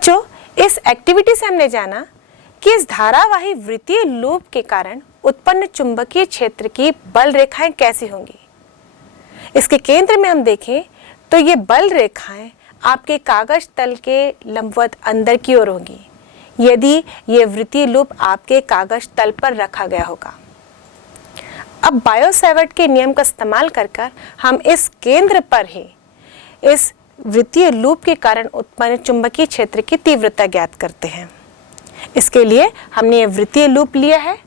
बच्चों, इस एक्टिविटी से हमने जाना कि इस धारावाही वृत्तीय लूप के कारण उत्पन्न चुंबकीय क्षेत्र की बल रेखाएं कैसी होंगी। इसके केंद्र में हम देखें तो ये बल रेखाएं आपके कागज तल के लंबवत अंदर की ओर होंगी यदि ये वृत्तीय लूप आपके कागज तल पर रखा गया होगा। अब बायो-सैवर्ट के नियम का इस्तेमाल कर हम इस केंद्र पर ही इस वृत्तीय लूप के कारण उत्पन्न चुंबकीय क्षेत्र की तीव्रता ज्ञात करते हैं। इसके लिए हमने ये वृत्तीय लूप लिया है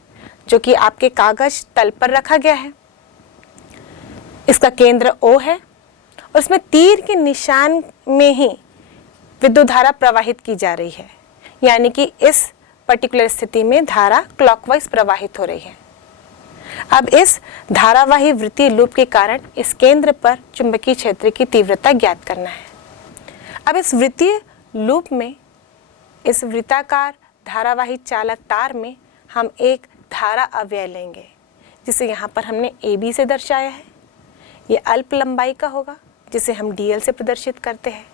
जो कि आपके कागज तल पर रखा गया है। इसका केंद्र O है और उसमें तीर के निशान में ही विद्युत धारा प्रवाहित की जा रही है, यानी कि इस पर्टिकुलर स्थिति में धारा क्लॉकवाइज प्रवाहित हो रही है। अब इस धारावाही वृत्तीय लूप के कारण इस केंद्र पर चुंबकीय क्षेत्र की तीव्रता ज्ञात करना है। अब इस वृत्तीय लूप में इस वृत्ताकार धारावाही चालक तार में हम एक धारा अवयव लेंगे जिसे यहाँ पर हमने AB से दर्शाया है। ये अल्प लंबाई का होगा जिसे हम DL से प्रदर्शित करते हैं।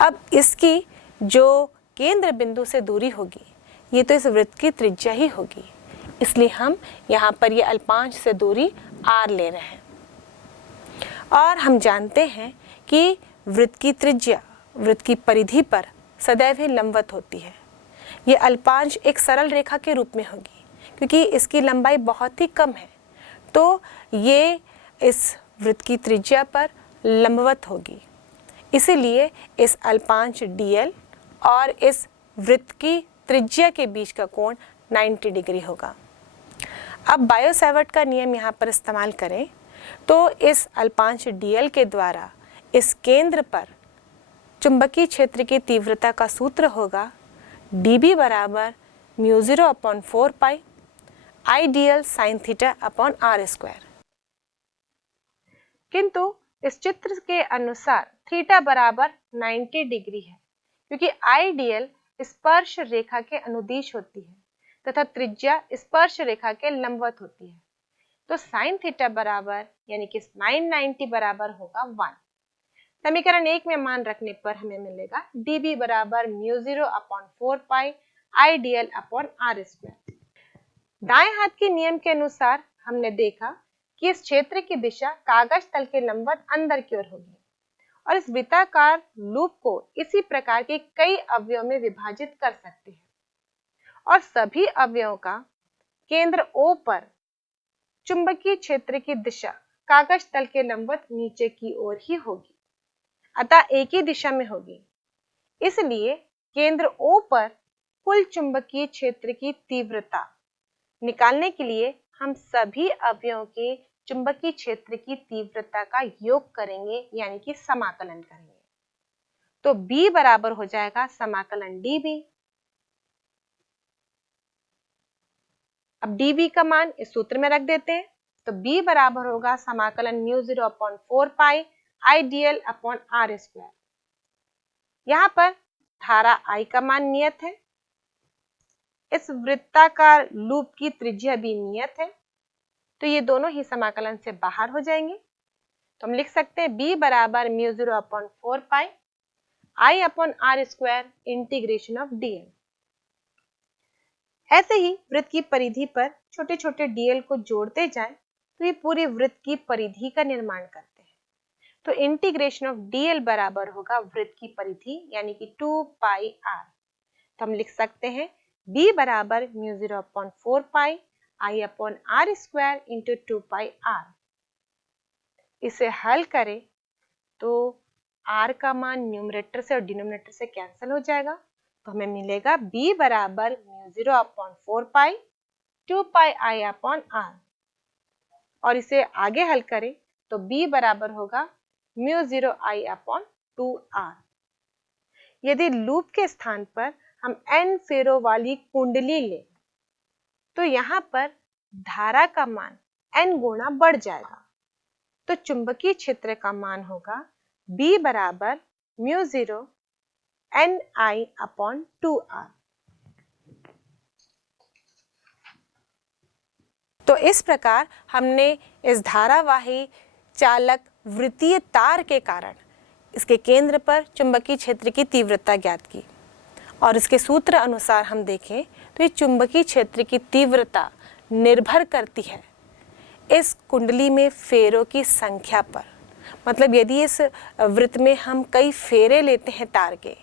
अब इसकी जो केंद्र बिंदु से दूरी होगी ये तो इस वृत्त की त्रिज्या ही होगी, इसलिए हम यहाँ पर ये अल्पांश से दूरी R ले रहे हैं। और हम जानते हैं कि वृत्त की त्रिज्या वृत्त की परिधि पर सदैव ही लंबवत होती है। ये अल्पांश एक सरल रेखा के रूप में होगी क्योंकि इसकी लंबाई बहुत ही कम है, तो ये इस वृत्त की त्रिज्या पर लंबवत होगी। इसीलिए इस अल्पांश DL और इस वृत्त की त्रिज्या के बीच का कोण 90 डिग्री होगा। अब बायो-सैवर्ट का नियम यहाँ पर इस्तेमाल करें तो इस अल्पांश DL के द्वारा इस केंद्र पर चुंबकीय क्षेत्र की तीव्रता का सूत्र होगा dB बराबर μ0/4 पाई IDL sin θ/r²। किंतु इस चित्र के अनुसार थीटा बराबर 90 डिग्री है क्योंकि IDL स्पर्श रेखा के अनुदिश होती है तथा त्रिज्या स्पर्श रेखा के लंबवत होती है, तो sin थीटा बराबर यानी कि 990 बराबर होगा 1। समीकरण 1 में मान रखने पर हमें मिलेगा dB बराबर μ0/4 पाई IDL/r²। दाएं हाथ के नियम के अनुसार हमने देखा कि इस क्षेत्र की दिशा कागज तल के लंबवत अंदर की ओर होगी और इस वृत्ताकार लूप को इसी प्रकार के कई अवयवों में विभाजित कर सकते हैं और सभी अवयवों का केंद्र O पर चुंबकीय क्षेत्र की दिशा कागज तल के लंबवत नीचे की ओर ही होगी, अतः एक ही दिशा में होगी। इसलिए केंद्र O पर कुल चुंबकीय क्षेत्र की तीव्रता निकालने के लिए हम सभी अवयवों के चुंबकीय क्षेत्र की तीव्रता का योग करेंगे, यानी कि समाकलन करेंगे। तो B बराबर हो जाएगा समाकलन dB। अब dB का मान इस सूत्र में रख देते हैं, तो B बराबर होगा समाकलन μ0/4 पाई IDL/r²। यहाँ पर धारा I का मान नियत है, इस वृत्ताकार लूप की त्रिज्या भी नियत है, तो ये दोनों ही समाकलन से बाहर हो जाएंगे। तो हम लिख सकते हैं B बराबर μ0/4 पाई I/r² इंटीग्रेशन ऑफ dl। ऐसे ही वृत्त की परिधि पर छोटे छोटे dl को जोड़ते जाएं तो ये पूरी वृत्त की परिधि का निर्माण करते हैं। तो इंटीग्रेशन ऑफ dl बराबर होगा वृत्त की परिधि यानी कि 2 पाई r। तो हम लिख सकते हैं B बराबर μ0/4 पाई I/r² इंटू 2 पाई r। इसे हल करें तो r का मान न्यूमरेटर से और डिनोमिनेटर से कैंसिल हो जाएगा, तो हमें मिलेगा B बराबर μ0/4 पाई 2 पाई I/r। और इसे आगे हल करें तो B बराबर होगा μ0I/2r। यदि लूप के स्थान पर हम n फेरों वाली कुंडली लें तो यहाँ पर धारा का मान n गुना बढ़ जाएगा, तो चुंबकीय क्षेत्र का मान होगा B बराबर μ0 Ni/2r। तो इस प्रकार हमने इस धारावाही चालक वृत्तीय तार के कारण इसके केंद्र पर चुंबकीय क्षेत्र की तीव्रता ज्ञात की। और इसके सूत्र अनुसार हम देखें तो ये चुंबकीय क्षेत्र की तीव्रता निर्भर करती है इस कुंडली में फेरों की संख्या पर। मतलब यदि इस वृत्त में हम कई फेरे लेते हैं तार के,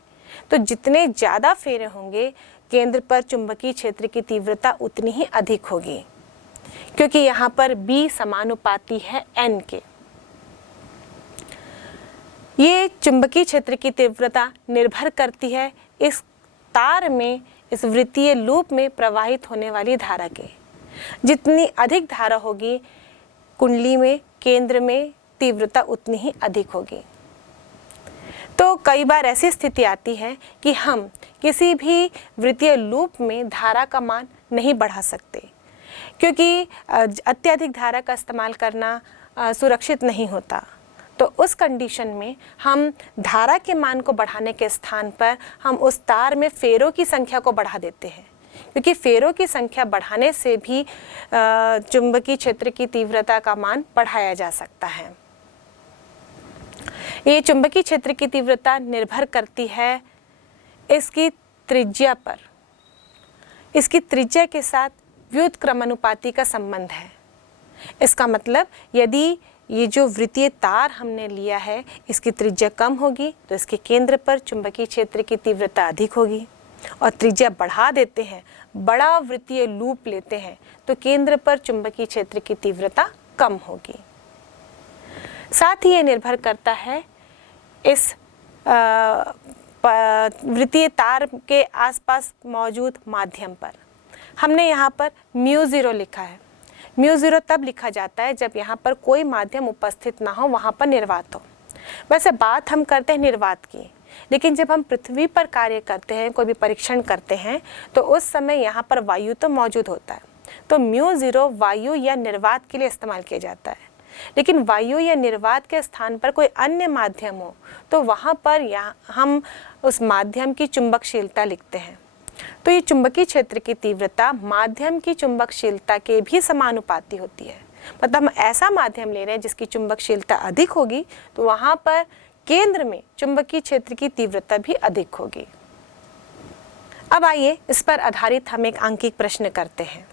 तो जितने ज़्यादा फेरे होंगे केंद्र पर चुंबकीय क्षेत्र की तीव्रता उतनी ही अधिक होगी, क्योंकि यहाँ पर B समानुपाती है N के। ये चुंबकीय क्षेत्र की तीव्रता निर्भर करती है इस तार में, इस वृत्तीय लूप में प्रवाहित होने वाली धारा के। जितनी अधिक धारा होगी कुंडली में, केंद्र में तीव्रता उतनी ही अधिक होगी। तो कई बार ऐसी स्थिति आती है कि हम किसी भी वृत्तीय लूप में धारा का मान नहीं बढ़ा सकते, क्योंकि अत्यधिक धारा का इस्तेमाल करना सुरक्षित नहीं होता। तो उस कंडीशन में हम धारा के मान को बढ़ाने के स्थान पर हम उस तार में फेरों की संख्या को बढ़ा देते हैं, क्योंकि फेरों की संख्या बढ़ाने से भी चुंबकीय क्षेत्र की तीव्रता का मान बढ़ाया जा सकता है। ये चुंबकीय क्षेत्र की तीव्रता निर्भर करती है इसकी त्रिज्या पर। इसकी त्रिज्या के साथ व्युत्क्रमानुपाती का संबंध है। इसका मतलब यदि ये जो वृत्तीय तार हमने लिया है इसकी त्रिज्या कम होगी तो इसके केंद्र पर चुंबकीय क्षेत्र की तीव्रता अधिक होगी, और त्रिज्या बढ़ा देते हैं, बड़ा वृत्तीय लूप लेते हैं तो केंद्र पर चुंबकीय क्षेत्र की तीव्रता कम होगी। साथ ही ये निर्भर करता है इस वृत्तीय तार के आसपास मौजूद माध्यम पर। हमने यहाँ पर μ0 लिखा है। μ0 तब लिखा जाता है जब यहाँ पर कोई माध्यम उपस्थित ना हो, वहाँ पर निर्वात हो। वैसे बात हम करते हैं निर्वात की, लेकिन जब हम पृथ्वी पर कार्य करते हैं, कोई भी परीक्षण करते हैं, तो उस समय यहाँ पर वायु तो मौजूद होता है। तो μ0 वायु या निर्वात के लिए इस्तेमाल किया जाता है। लेकिन वायु या निर्वात के स्थान पर कोई अन्य माध्यम हो तो वहाँ पर हम उस माध्यम की चुंबकशीलता लिखते हैं। तो ये चुंबकीय क्षेत्र की तीव्रता माध्यम की चुंबकशीलता के भी समानुपाती होती है। मतलब हम ऐसा माध्यम ले रहे हैं जिसकी चुंबकशीलता अधिक होगी, तो वहाँ पर केंद्र में चुंबकीय क्षेत्र की तीव्रता भी अधिक होगी। अब आइए इस पर आधारित हम एक अंकिक प्रश्न करते हैं।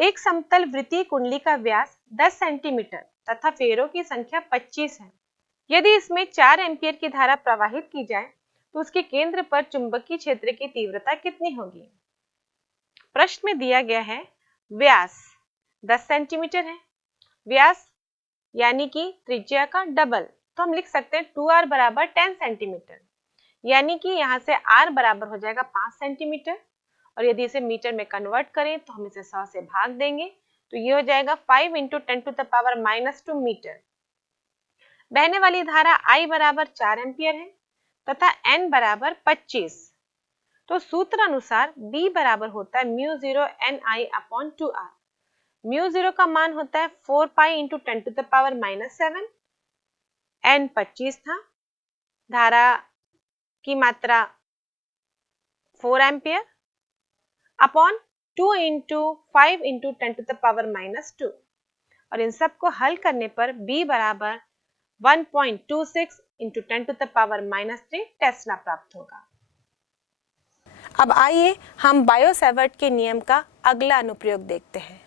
एक समतल वृत्तीय कुंडली का व्यास 10 सेंटीमीटर तथा फेरों की संख्या 25 है। यदि इसमें 4 एम्पीयर की धारा प्रवाहित की जाए तो उसके केंद्र पर चुंबकीय क्षेत्र की तीव्रता कितनी होगी? प्रश्न में दिया गया है व्यास 10 सेंटीमीटर है, व्यास यानी कि त्रिज्या का डबल, तो हम लिख सकते हैं 2r बराबर 10 सेंटीमीटर, यानी कि यहाँ से r बराबर हो जाएगा 5 सेंटीमीटर, और यदि इसे मीटर में कन्वर्ट करें तो हम इसे 100 से भाग देंगे तो ये हो जाएगा 5 × 10⁻⁻2 मीटर। बहने वाली धारा I बराबर 4 एम्पियर है तथा n बराबर 25। तो सूत्र अनुसार B बराबर होता है μ0 Ni/2r। μ0 का मान होता है 4 पाई × 10⁻⁻7, n 25 था, धारा की मात्रा 4 एम्पियर अपॉन 2 × 5 × 10⁻⁻2, और इन सब को हल करने पर B बराबर 1.26 × 10⁻³ टेस्ला प्राप्त होगा। अब आइए हम बायो-सैवर्ट के नियम का अगला अनुप्रयोग देखते हैं।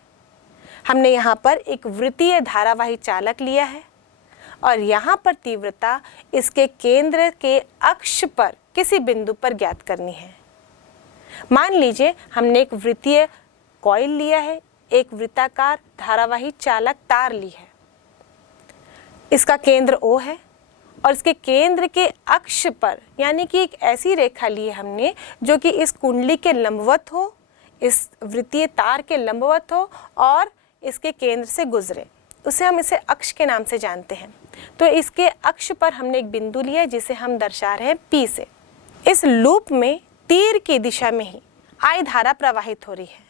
हमने यहाँ पर एक वृत्तीय धारावाही चालक लिया है और यहाँ पर तीव्रता इसके केंद्र के अक्ष पर किसी बिंदु पर ज्ञात करनी है। मान लीजिए हमने एक वृत्तीय कॉइल लिया है, एक वृत्ताकार धारावाही चालक तार ली है। इसका केंद्र O है और इसके केंद्र के अक्ष पर यानी कि एक ऐसी रेखा ली है हमने जो कि इस कुंडली के लंबवत हो, इस वृत्तीय तार के लंबवत हो और इसके केंद्र से गुजरे, उसे हम इसे अक्ष के नाम से जानते हैं। तो इसके अक्ष पर हमने एक बिंदु लिया है जिसे हम दर्शा रहे हैं P से। इस लूप में तीर की दिशा में ही I धारा प्रवाहित हो रही है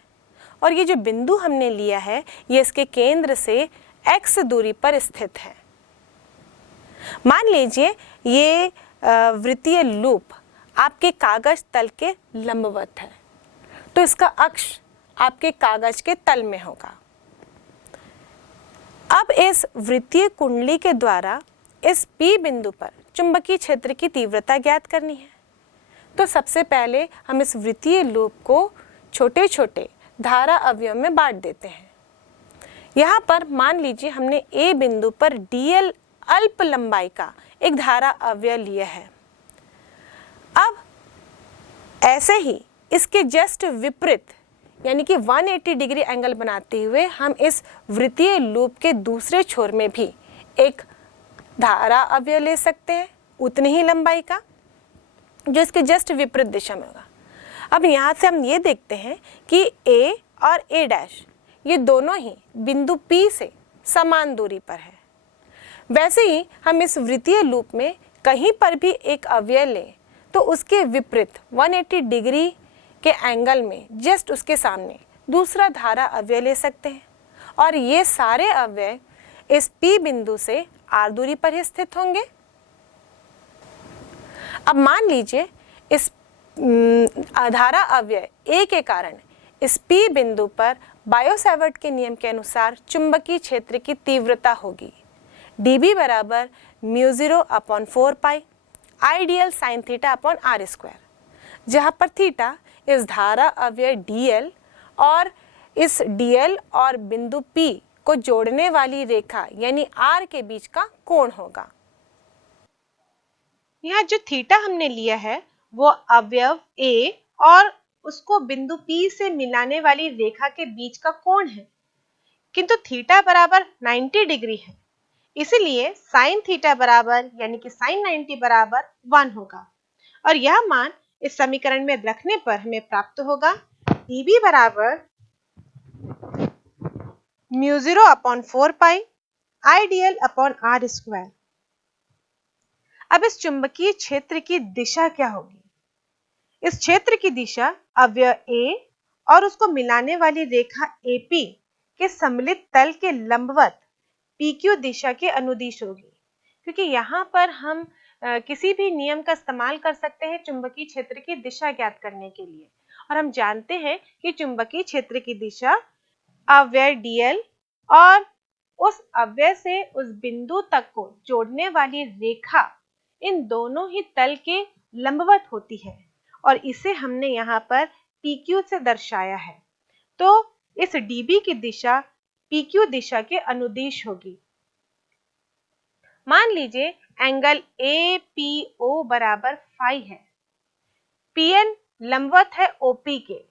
और ये जो बिंदु हमने लिया है ये इसके केंद्र से x दूरी पर स्थित है। मान लीजिए ये वृत्तीय लूप आपके कागज तल के लंबवत है, तो इसका अक्ष आपके कागज के तल में होगा। अब इस वृत्तीय कुंडली के द्वारा इस P बिंदु पर चुंबकीय क्षेत्र की तीव्रता ज्ञात करनी है। तो सबसे पहले हम इस वृत्तीय लूप को छोटे छोटे धारा अवयव में बांट देते हैं। यहाँ पर मान लीजिए हमने ए बिंदु पर dl अल्प लंबाई का एक धारा अवयव लिया है। अब ऐसे ही इसके जस्ट विपरीत यानी कि 180 डिग्री एंगल बनाते हुए हम इस वृत्तीय लूप के दूसरे छोर में भी एक धारा अवयव ले सकते हैं उतनी ही लंबाई का, जो इसके जस्ट विपरीत दिशा में होगा। अब यहाँ से हम ये देखते हैं कि A और A' ये दोनों ही बिंदु P से समान दूरी पर है। वैसे ही हम इस वृत्तीय लूप में कहीं पर भी एक अवयव लें तो उसके विपरीत 180 डिग्री के एंगल में जस्ट उसके सामने दूसरा धारा अवयव ले सकते हैं और ये सारे अवयव इस P बिंदु से R दूरी पर ही स्थित होंगे। अब मान लीजिए इस धारा अवयव A के कारण इस P बिंदु पर बायो-सैवर्ट के नियम के अनुसार चुंबकीय क्षेत्र की तीव्रता होगी dB बराबर μ0/4 पाई IDL sin theta upon R square, जहाँ पर थीटा इस धारा अवयव dl और इस dl और बिंदु P को जोड़ने वाली रेखा यानी R के बीच का कोण होगा। यहाँ जो थीटा हमने लिया है वो अवयव A और उसको बिंदु P से मिलाने वाली रेखा के बीच का कोण है, किंतु थीटा बराबर 90 डिग्री है, इसलिए साइन थीटा बराबर यानी कि साइन 90 बराबर 1 होगा और यह मान इस समीकरण में रखने पर हमें प्राप्त होगा dB बराबर μ0/4 पाई IDL अपॉन R स्क्वायर। अब इस चुंबकीय क्षेत्र की दिशा क्या होगी? इस क्षेत्र की दिशा अवयव A और उसको मिलाने वाली रेखा AP के सम्मिलित तल के लंबवत PQ दिशा के अनुदिश होगी, क्योंकि यहाँ पर हम किसी भी नियम का इस्तेमाल कर सकते हैं चुंबकीय क्षेत्र की दिशा ज्ञात करने के लिए, और हम जानते हैं कि चुंबकीय क्षेत्र की दिशा अवयव dl और उस अवयव से उस बिंदु तक को जोड़ने वाली रेखा इन दोनों ही तल के लंबवत होती है और इसे हमने यहाँ पर PQ से दर्शाया है। तो इस dB की दिशा PQ दिशा के अनुदिश होगी। मान लीजिए एंगल APO बराबर फाई है, PN लंबवत है OP के।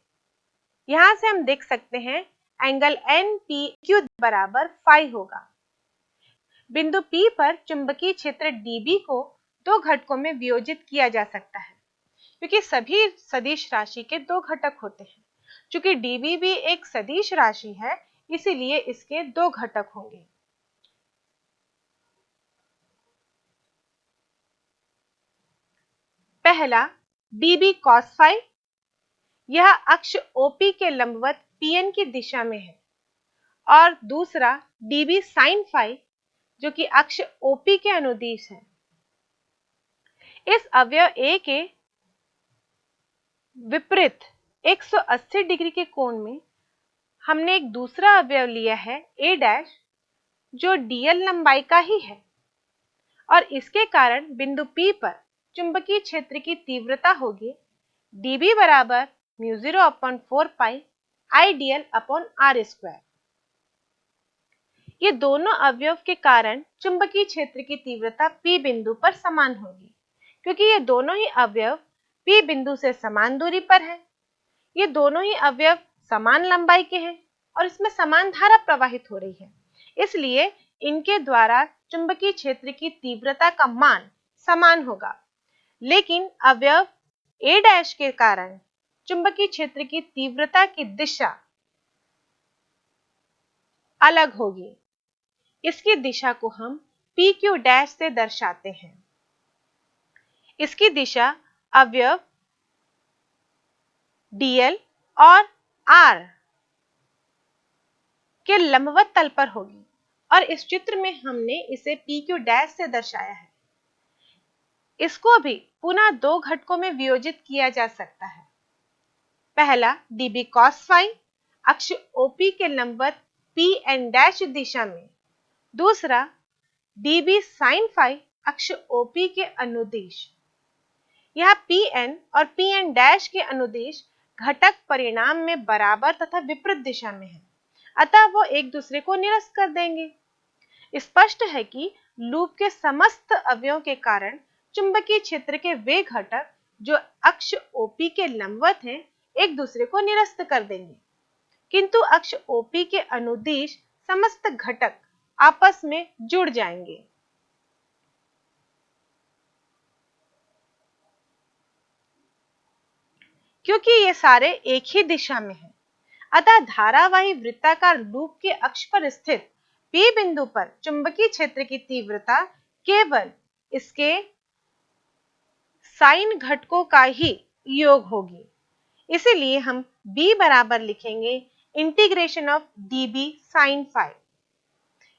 यहाँ से हम देख सकते हैं एंगल NPQ बराबर फाई होगा। बिंदु P पर चुंबकीय क्षेत्र dB को दो घटकों में वियोजित किया जा सकता है, क्योंकि सभी सदिश राशि के दो घटक होते हैं। चूंकि dB भी एक सदिश राशि है, इसीलिए इसके दो घटक होंगे। पहला dB cos फाई, यह अक्ष OP के लंबवत PN की दिशा में है, और दूसरा dB sin फाई जो कि अक्ष OP के अनुदिश है। इस अवयव A के विपरीत 180 डिग्री के कोण में हमने एक दूसरा अवयव लिया है A' जो dl लंबाई का ही है, और इसके कारण बिंदु P पर चुंबकीय क्षेत्र की तीव्रता होगी dB बराबर μ0/4 पाई IDL अपॉन R स्क्वायर। ये दोनों अवयव के कारण चुंबकीय क्षेत्र की तीव्रता P बिंदु पर समान होगी, क्योंकि ये दोनों ही अवयव P बिंदु से समान दूरी पर हैं। ये दोनों ही अवयव समान लंबाई के हैं और इसमें समान धारा प्रवाहित हो रही है, इसलिए इनके द्वारा चुंबकीय क्षेत्र की तीव्रता का मान समान होगा। लेकिन अवयव A' के कारण चुंबकीय क्षेत्र की तीव्रता की दिशा अलग होगी। इसकी दिशा को हम PQ' से दर्शाते हैं। इसकी दिशा अवयव dl और R के लंबवत तल पर होगी, और इस चित्र में हमने इसे PQ' से दर्शाया है। इसको भी पुनः दो घटकों में वियोजित किया जा सकता है। पहला dB cos फाई अक्ष OP के लंबवत PN' दिशा में, दूसरा dB sin फाई अक्ष OP के अनुदिश। यहाँ Pn और Pn डैश के अनुदिश घटक परिणाम में बराबर तथा विपरीत दिशा में है, अतः वो एक दूसरे को निरस्त कर देंगे। स्पष्ट है कि लूप के समस्त अवयवों के कारण चुंबकीय क्षेत्र के वे घटक जो अक्ष OP के लंबवत हैं, एक दूसरे को निरस्त कर देंगे, किंतु अक्ष OP के अनुदिश समस्त घटक आपस में जुड़ जाएंगे। क्योंकि ये सारे एक ही दिशा में हैं, अतः धारावाही वृत्ताकार लूप के अक्ष पर स्थित P बिंदु पर चुंबकीय क्षेत्र की तीव्रता केवल इसके साइन घटकों का ही योग होगी। इसीलिए हम B बराबर लिखेंगे integration of dB sin phi।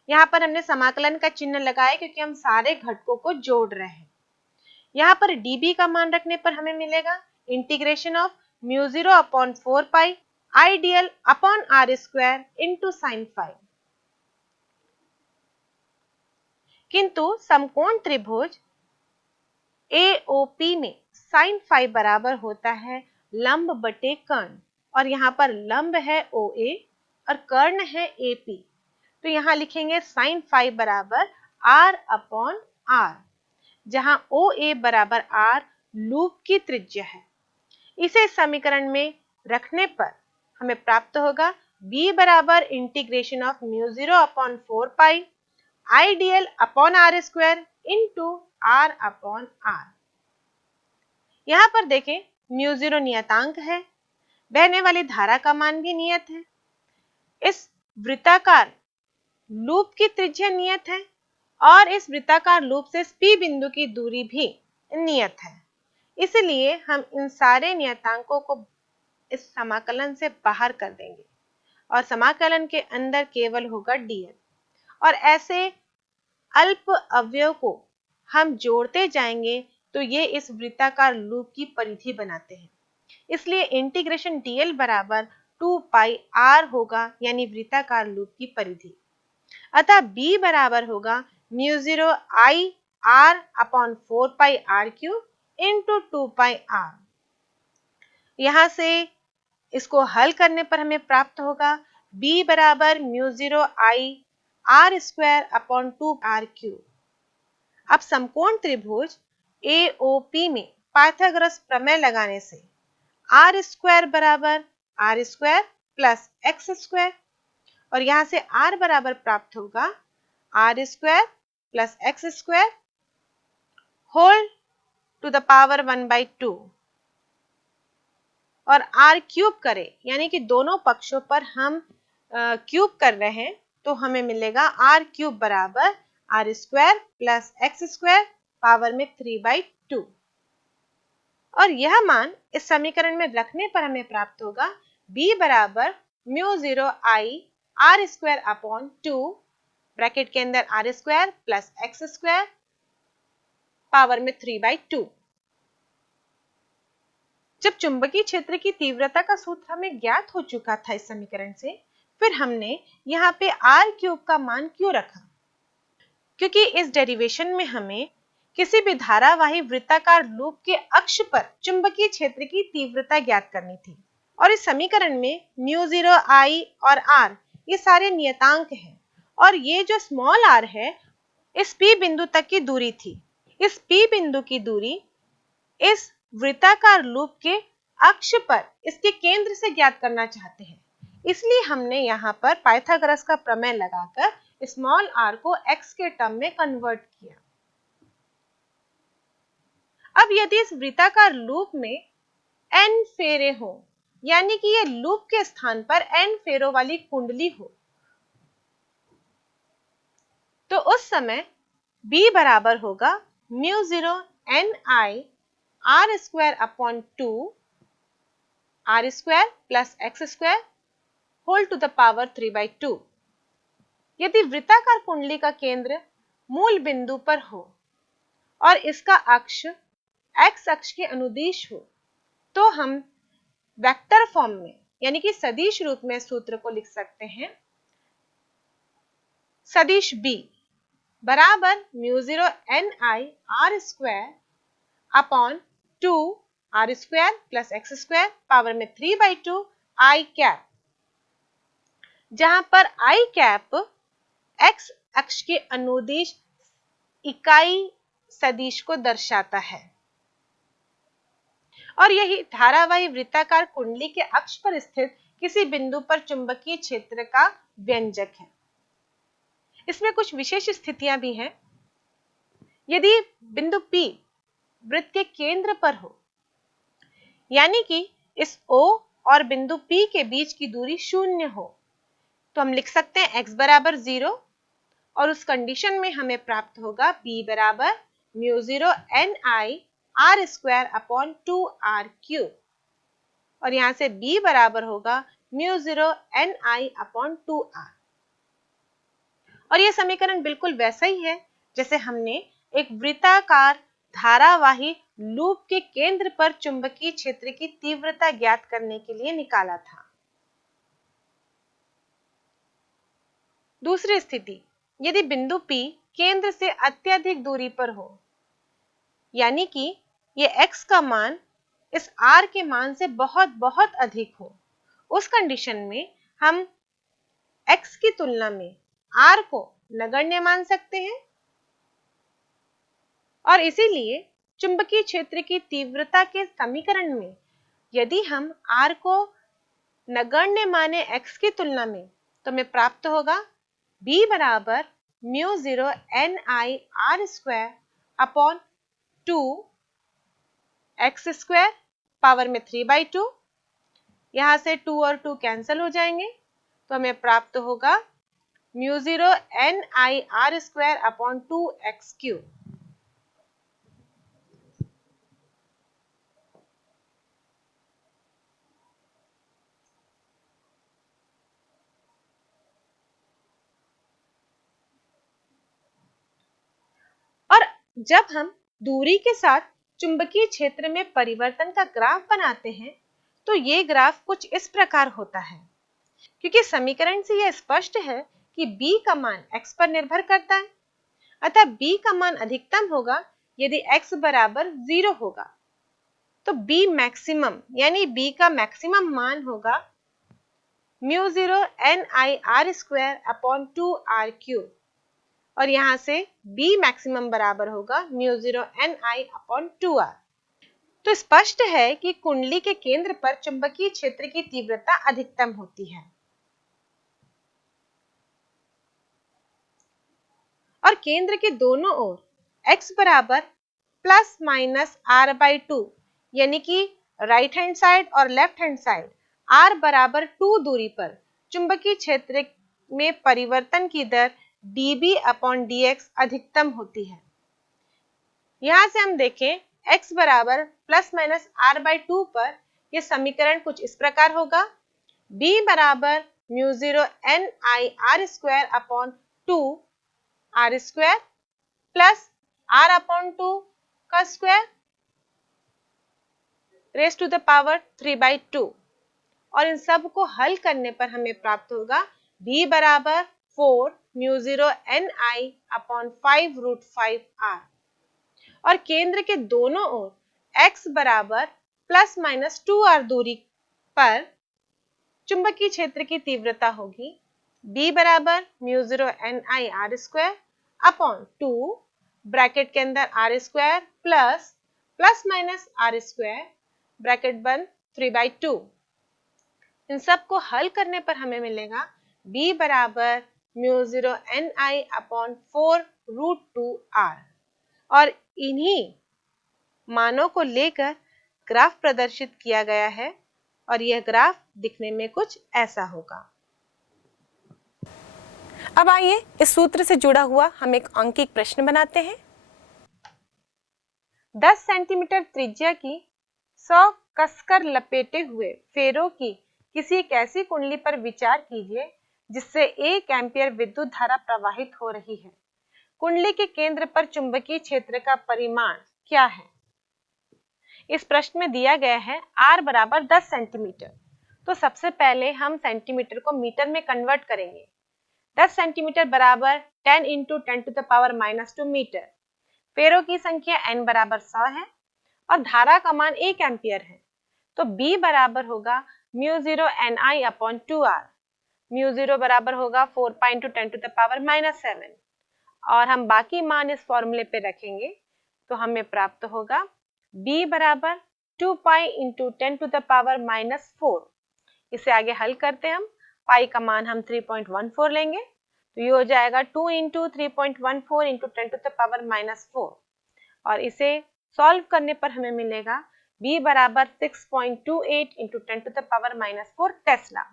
यहाँ पर हमने समाकलन का चिन्ह लगाया क्योंकि हम सारे घटकों को जोड़ रहे हैं। यहाँ पर dB का मान रखने पर हमें मिलेगा integration of μ0 upon 4 pi ideal upon r square into sine phi. किंतु समकोण त्रिभुज AOP में साइन फाई बराबर होता है लंब बटे कर्ण, और यहाँ पर लंब है OA और कर्ण है AP, तो यहाँ लिखेंगे साइन फाई बराबर r अपॉन r, जहां OA बराबर r लूप की त्रिज्या है। इसे समीकरण में रखने पर हमें प्राप्त होगा B बराबर integration of μ0 upon 4 pi ideal upon r square into r upon r। यहाँ पर देखें μ0 नियतांक है, बहने वाली धारा का मान भी नियत है, इस वृत्ताकार लूप की त्रिज्या नियत है और इस वृत्ताकार लूप से P बिंदु की दूरी भी नियत है। इसलिए हम इन सारे नियतांकों को इस समाकलन से बाहर कर देंगे और समाकलन के अंदर केवल होगा dl, और ऐसे अल्प अवयव को हम जोड़ते जाएंगे तो ये इस वृत्ताकार लूप की परिधि बनाते हैं। इसलिए इंटीग्रेशन dl बराबर 2 पाई r होगा, यानी वृत्ताकार लूप की परिधि। अतः B बराबर होगा μ0 I r upon 4 pi r cube into 2 pi r। यहाँ से इसको हल करने पर हमें प्राप्त होगा B बराबर μ0 I r square upon 2 r cube. अब समकोण त्रिभुज AOP में पाइथागोरस प्रमेय लगाने से r square plus r square plus x square, और यहाँ से r बराबर प्राप्त होगा r square plus x square whole to the power 1/2, और r क्यूब करें यानी कि दोनों पक्षों पर हम क्यूब कर रहे हैं, तो हमें मिलेगा r क्यूब बराबर r square plus x square power में 3/2, और यह मान इस समीकरण में रखने पर हमें प्राप्त होगा B बराबर μ0 I r square upon 2 bracket के अंदर r square plus x square power में 3/2। जब चुंबकीय क्षेत्र की तीव्रता का सूत्र हमें ज्ञात हो चुका था इस समीकरण से, फिर हमने यहाँ पे r क्यूब का मान क्यों रखा? क्योंकि इस डेरिवेशन में हमें किसी भी धारावाही वृत्ताकार लूप के अक्ष पर चुंबकीय क्षेत्र की तीव्रता ज्ञात करनी थी, और इस समीकरण में μ0 I और r ये सारे नियतांक हैं, और ये जो स्मॉल r है इस P बिंदु तक की दूरी थी। इस P बिंदु की दूरी इस वृत्ताकार लूप के अक्ष पर इसके केंद्र से ज्ञात करना चाहते हैं, इसलिए हमने यहाँ पर पाइथागोरस का प्रमेय लगाकर स्मॉल r को x के टर्म में कन्वर्ट किया। अब यदि इस वृत्ताकार लूप में n फेरे हो, यानी कि ये लूप के स्थान पर n फेरों वाली कुंडली हो, तो उस समय B बराबर होगा μ0 ni r square upon 2 r square plus x square whole to the power 3/2। यदि वृत्ताकार कुंडली का केंद्र मूल बिंदु पर हो और इसका अक्ष x अक्ष के अनुदिश हो, तो हम वेक्टर फॉर्म में यानी कि सदिश रूप में सूत्र को लिख सकते हैं। सदिश B बराबर μ0 ni r square upon 2r² plus x² power में 3/2 i कैप, जहां पर i कैप x अक्ष के अनुदिश इकाई सदिश को दर्शाता है और यही धारावाही वृत्ताकार कुंडली के अक्ष पर स्थित किसी बिंदु पर चुंबकीय क्षेत्र का व्यंजक है। इसमें कुछ विशेष स्थितियां भी हैं। यदि बिंदु P वृत्त के केंद्र पर हो, यानी कि इस O और बिंदु P के बीच की दूरी 0 हो, तो हम लिख सकते हैं x बराबर 0 और उस कंडीशन में हमें प्राप्त होगा B बराबर μ0 ni r² अपॉन 2r³ और यहां से B बराबर होगा μ0 ni अपॉन 2r। और यह समीकरण बिल्कुल वैसा ही है जैसे हमने एक वृत्ताकार धारावाही लूप के केंद्र पर चुंबकीय क्षेत्र की तीव्रता ज्ञात करने के लिए निकाला था। दूसरी स्थिति, यदि बिंदु P केंद्र से अत्यधिक दूरी पर हो, यानी कि यह x का मान इस r के मान से बहुत बहुत अधिक हो, उस कंडीशन में हम x की तुलना में r को नगण्य मान सकते हैं और इसीलिए चुंबकीय क्षेत्र की तीव्रता के समीकरण में यदि हम r को नगण्य माने x की तुलना में, तो हमें प्राप्त होगा B बराबर μ0 ni r² upon 2x² power में 3/2। यहां से 2 और 2 कैंसिल हो जाएंगे तो हमें प्राप्त होगा μ0 ni r² अपॉन 2x³ और जब हम दूरी के साथ चुंबकीय क्षेत्र में परिवर्तन का ग्राफ बनाते हैं तो ये ग्राफ कुछ इस प्रकार होता है। क्योंकि समीकरण से यह स्पष्ट है कि B का मान x पर निर्भर करता है, अतः B का मान अधिकतम होगा यदि x बराबर 0 होगा, तो B मैक्सिमम यानी B का मैक्सिमम मान होगा μ0 ni r² अपॉन 2r³ और यहां से B मैक्सिमम बराबर होगा μ0 ni अपॉन 2r। तो स्पष्ट है कि कुंडली के केंद्र पर चुंबकीय क्षेत्र की तीव्रता अधिकतम होती है और केंद्र के दोनों ओर x बराबर प्लस माइनस r/2 यानी कि राइट हैंड साइड और लेफ्ट हैंड साइड r बराबर 2 दूरी पर चुंबकीय क्षेत्र में परिवर्तन की दर dB अपॉन dx अधिकतम होती है। यहां से हम देखें x बराबर प्लस माइनस r/2 पर यह समीकरण कुछ इस प्रकार होगा। B बराबर μ0 ni r² upon 2r² plus r upon 2 का square raise to the power 3/2 और इन सब को हल करने पर हमें प्राप्त होगा B बराबर 4 μ0 ni अपॉन 5√5r और केंद्र के दोनों ओर x बराबर प्लस माइनस 2r दूरी पर चुंबकीय क्षेत्र की तीव्रता होगी B बराबर μ0 ni r² अपॉन 2 ब्रैकेट के अंदर r² plus minus r² bracket बंद 3/2। इन सब को हल करने पर हमें मिलेगा B बराबर μ0 ni अपॉन 4√2r और इन्हीं मानों को लेकर ग्राफ प्रदर्शित किया गया है और यह ग्राफ दिखने में कुछ ऐसा होगा। अब आइए इस सूत्र से जुड़ा हुआ हम एक अंकिक प्रश्न बनाते हैं। 10 सेंटीमीटर त्रिज्या की 100 कसकर लपेटे हुए फेरों की किसी एक ऐसी कुंडली पर विचार कीजिए जिससे 1 एम्पीयर विद्युत धारा प्रवाहित हो रही है। कुंडली के केंद्र पर चुंबकीय क्षेत्र का परिमाण क्या है? इस प्रश्न में दिया गया है r बराबर 10 सेंटीमीटर। तो सबसे पहले हम सेंटीमीटर को मीटर में कन्वर्ट करेंगे। 10 सेंटीमीटर बराबर 10 × 10⁻⁻² मीटर। फेरों की संख्या n बराबर 100 है और धारा का मान 1 एम्पियर है, तो B बराबर होगा mu 0 NI upon 2R। Mu 0 बराबर होगा 4 pi into 10 to the power -7 और हम बाकी मान इस फॉर्मूले पे रखेंगे तो हमें प्राप्त होगा B बराबर 2 pi into 10 to the power -4। इसे आगे हल करते हैं हम, पाई का मान हम 3.14 लेंगे तो ये हो जाएगा 2 into 3.14 into 10 to the power -4 और इसे सॉल्व करने पर हमें मिलेगा B बराबर 6.28 into 10 to the power -4 tesla.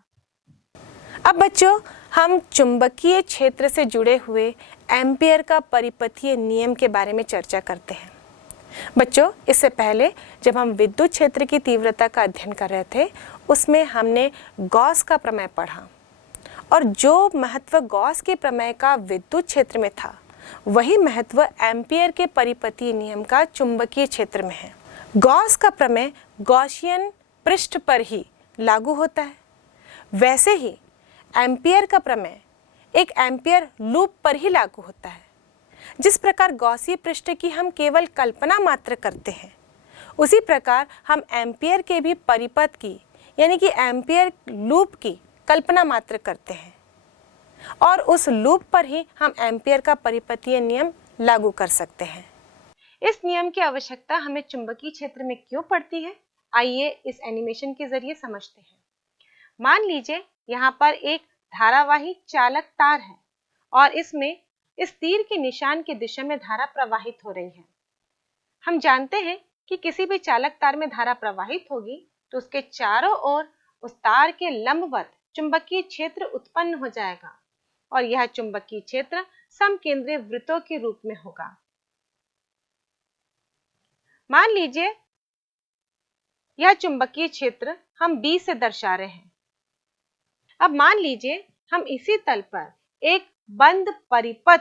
अब बच्चों हम चुंबकीय क्षेत्र से जुड़े हुए एम्पियर का परिपथीय नियम के बारे में चर्चा करते हैं। बच्चों इससे पहले जब हम विद्युत क्षेत्र की तीव्रता का अध्ययन कर रहे थे उसमें हमने गॉस का प्रमेय पढ़ा और जो महत्व गॉस के प्रमेय का विद्युत क्षेत्र में था वही महत्व एम्पियर के परिपथीय नियम का चुंबकीय क्षेत्र में है। गॉस का प्रमेय गॉसियन पृष्ठ पर ही लागू होता है, वैसे ही एम्पियर का प्रमेय एक एम्पियर लूप पर ही लागू होता है। जिस प्रकार गॉसीय पृष्ठ की हम केवल कल्पना मात्र करते हैं उसी प्रकार हम एम्पियर के भी परिपथ की यानी कि एम्पियर लूप की कल्पना मात्र करते हैं और उस लूप पर ही हम एम्पियर का परिपथीय नियम लागू कर सकते हैं। इस नियम की आवश्यकता हमें चुंबकीय क्षेत्र में क्यों पड़ती है, आइए इस एनिमेशन के जरिए समझते हैं। मान लीजिए यहाँ पर एक धारावाही चालक तार है और इसमें इस तीर के निशान की दिशा में धारा प्रवाहित हो रही है। हम जानते हैं कि किसी भी चालक तार में धारा प्रवाहित होगी तो उसके चारों ओर उस तार के लंबवत चुंबकीय क्षेत्र उत्पन्न हो जाएगा और यह चुंबकीय क्षेत्र समकेंद्रीय वृत्तों के रूप में होगा। मान लीजिए यह चुंबकीय क्षेत्र हम B से दर्शा रहे हैं। अब मान लीजिए हम इसी तल पर एक बंद परिपथ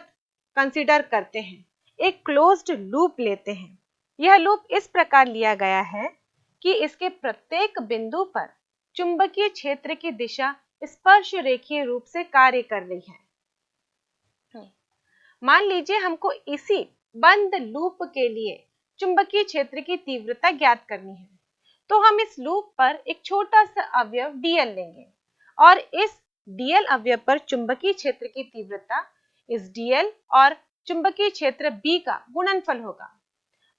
कंसीडर करते हैं, एक क्लोज्ड लूप लेते हैं। यह लूप इस प्रकार लिया गया है कि इसके प्रत्येक बिंदु पर चुंबकीय क्षेत्र की दिशा स्पर्श रेखीय रूप से कार्य कर रही है। मान लीजिए हमको इसी बंद लूप के लिए चुंबकीय क्षेत्र की तीव्रता ज्ञात करनी है, तो हम इस लूप पर एक छोटा सा अवयव dl लेंगे और इस dl अवयव पर चुंबकीय क्षेत्र की तीव्रता इस dl और चुंबकीय क्षेत्र B का गुणनफल होगा।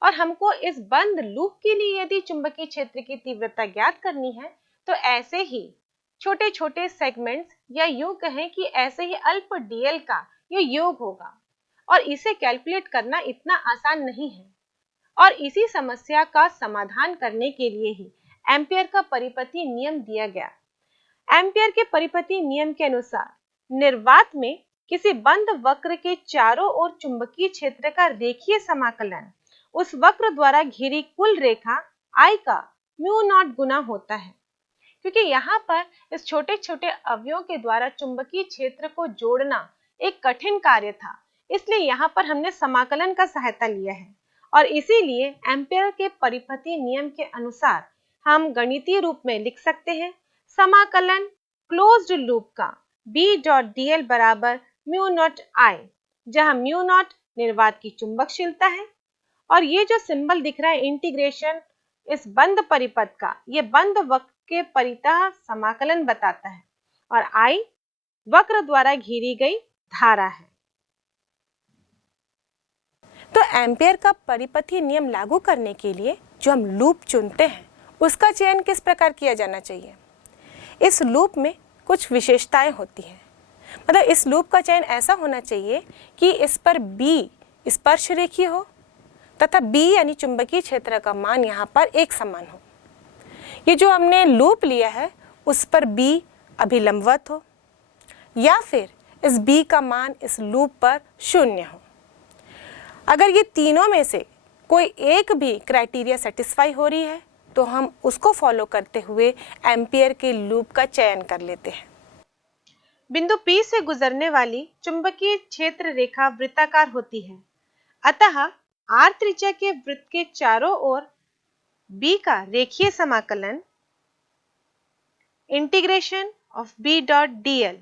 और हमको इस बंद लूप के लिए यदि चुंबकीय क्षेत्र की तीव्रता ज्ञात करनी है तो ऐसे ही छोटे छोटे सेगमेंट्स या यूं कहें कि ऐसे ही अल्प dl का ये योग होगा और इसे कैलकुलेट करना इतना आसान नहीं है। और इसी समस्या का समाधान करने के लिए ही एम्पियर का परिपथीय नियम दिया गया। एम्पियर के परिपथीय नियम के अनुसार निर्वात में किसी बंद वक्र के चारों ओर चुंबकीय क्षेत्र का रेखीय समाकलन उस वक्र द्वारा घिरी कुल रेखा I का म्यू नॉट गुना होता है। क्योंकि यहाँ पर इस छोटे छोटे अवयवों के द्वारा चुंबकीय क्षेत्र को जोड़ना एक कठिन कार्य था, इसलिए यहाँ पर हमने समाकलन का सहायता लिया है और इसीलिए एम्पियर के परिपथीय नियम के अनुसार हम गणितीय रूप में लिख सकते हैं समाकलन क्लोज्ड लूप का B डॉट dl बराबर म्यू नॉट I, जहाँ म्यू नॉट निर्वात की चुंबकशीलता है और ये जो सिंबल दिख रहा है इंटीग्रेशन इस बंद परिपथ का, ये बंद वक्र के परितः समाकलन बताता है और I वक्र द्वारा घिरी गई धारा है। तो एम्पियर का परिपथीय नियम लागू करने के लिए जो हम लूप चुनते हैं उसका चयन किस प्रकार किया जाना चाहिए। इस लूप में कुछ विशेषताएं होती हैं, मतलब इस लूप का चयन ऐसा होना चाहिए कि इस पर B स्पर्श रेखीय हो तथा B यानी चुंबकीय क्षेत्र का मान यहाँ पर एक समान हो। ये जो हमने लूप लिया है उस पर B अभिलंबवत हो या फिर इस B का मान इस लूप पर 0 हो। अगर ये तीनों में से कोई एक भी क्राइटेरिया सेटिस्फाई हो रही है तो हम उसको फॉलो करते हुए एम्पियर के लूप का चयन कर लेते हैं। बिंदु P से गुजरने वाली चुंबकीय क्षेत्र रेखा वृत्ताकार होती है, अतः R त्रिज्या के वृत्त के चारों ओर B का रेखीय समाकलन integration of B dot dl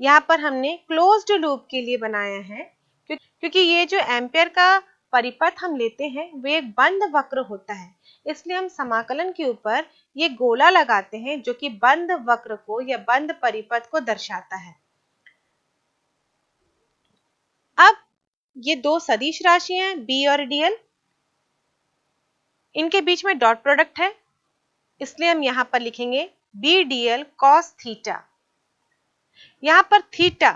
यहाँ पर हमने क्लोज्ड लूप के लिए बनाया है क्योंकि ये जो एम्पियर का परिपथ हम लेते हैं वो एक बंद वक्र होता है, इसलिए हम समाकलन के ऊपर ये गोला लगाते हैं जो कि बंद वक्र को या बंद परिपथ को दर्शाता है। अब ये दो सदिश राशियां हैं b और dl, इनके बीच में डॉट प्रोडक्ट है, इसलिए हम यहां पर लिखेंगे b dl cos थीटा। यहां पर थीटा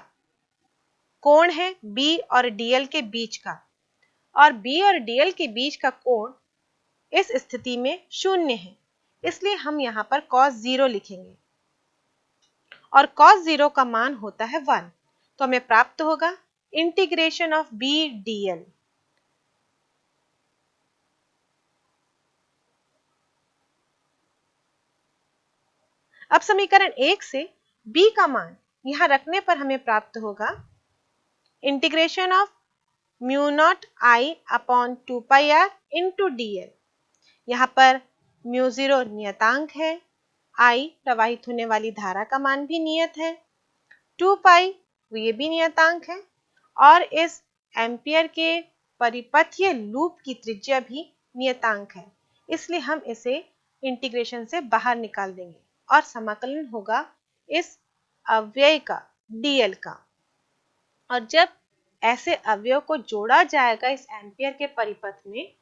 कोण है b और dl के बीच का, और b और dl के बीच का कोण इस स्थिति में 0 है, इसलिए हम यहां पर cos 0 लिखेंगे और cos 0 का मान होता है 1। तो हमें प्राप्त होगा इंटीग्रेशन ऑफ b dl। अब समीकरण 1 से b का मान यहां रखने पर हमें प्राप्त होगा integration of mu naught i upon 2 pi r into dl। यहाँ पर म्यू 0 नियतांक है, I प्रवाहित होने वाली धारा का मान भी नियत है, 2 पाई ये भी नियतांक है, और इस एम्पियर के परिपथीय लूप की त्रिज्या भी नियतांक है, इसलिए हम इसे इंटीग्रेशन से बाहर निकाल देंगे और समाकलन होगा इस अव्यय का dl का। और जब ऐसे अवयव को जोड़ा जाएगा इस एम्पियर के परिपथ में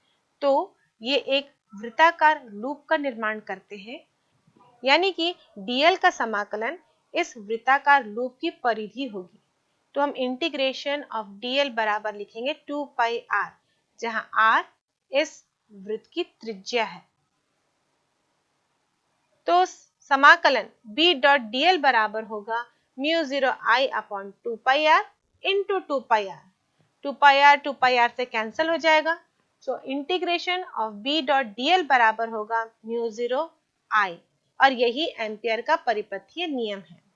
तो ये एक वृत्ताकार लूप का निर्माण करते हैं, यानी कि dl का समाकलन इस वृत्ताकार लूप की परिधि होगी। तो हम इंटीग्रेशन ऑफ dl बराबर लिखेंगे 2 पाई r, जहां r इस वृत्त की त्रिज्या है। तो समाकलन b डॉट dl बराबर होगा mu 0 i upon 2 pi r into 2 pi r। 2 pi r से कैंसिल हो जाएगा, तो integration of b dot dl बराबर होगा म्यू 0 i, और यही एम्पियर का परिपथीय नियम है।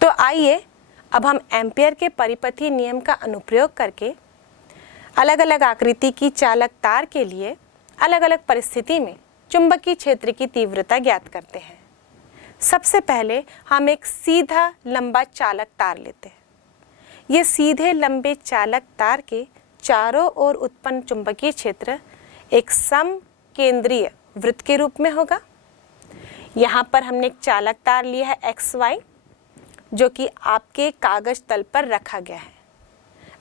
तो आइए अब हम एम्पियर के परिपथीय नियम का अनुप्रयोग करके अलग अलग आकृति की चालक तार के लिए अलग अलग परिस्थिति में चुंबकीय क्षेत्र की तीव्रता ज्ञात करते हैं। सबसे पहले हम एक सीधा लंबा चालक तार लेते हैं। ये सीधे लंबे चालक तार के चारों ओर उत्पन्न चुंबकीय क्षेत्र एक समकेंद्रीय वृत्त के रूप में होगा। यहाँ पर हमने एक चालक तार लिया है XY, जो कि आपके कागज तल पर रखा गया है।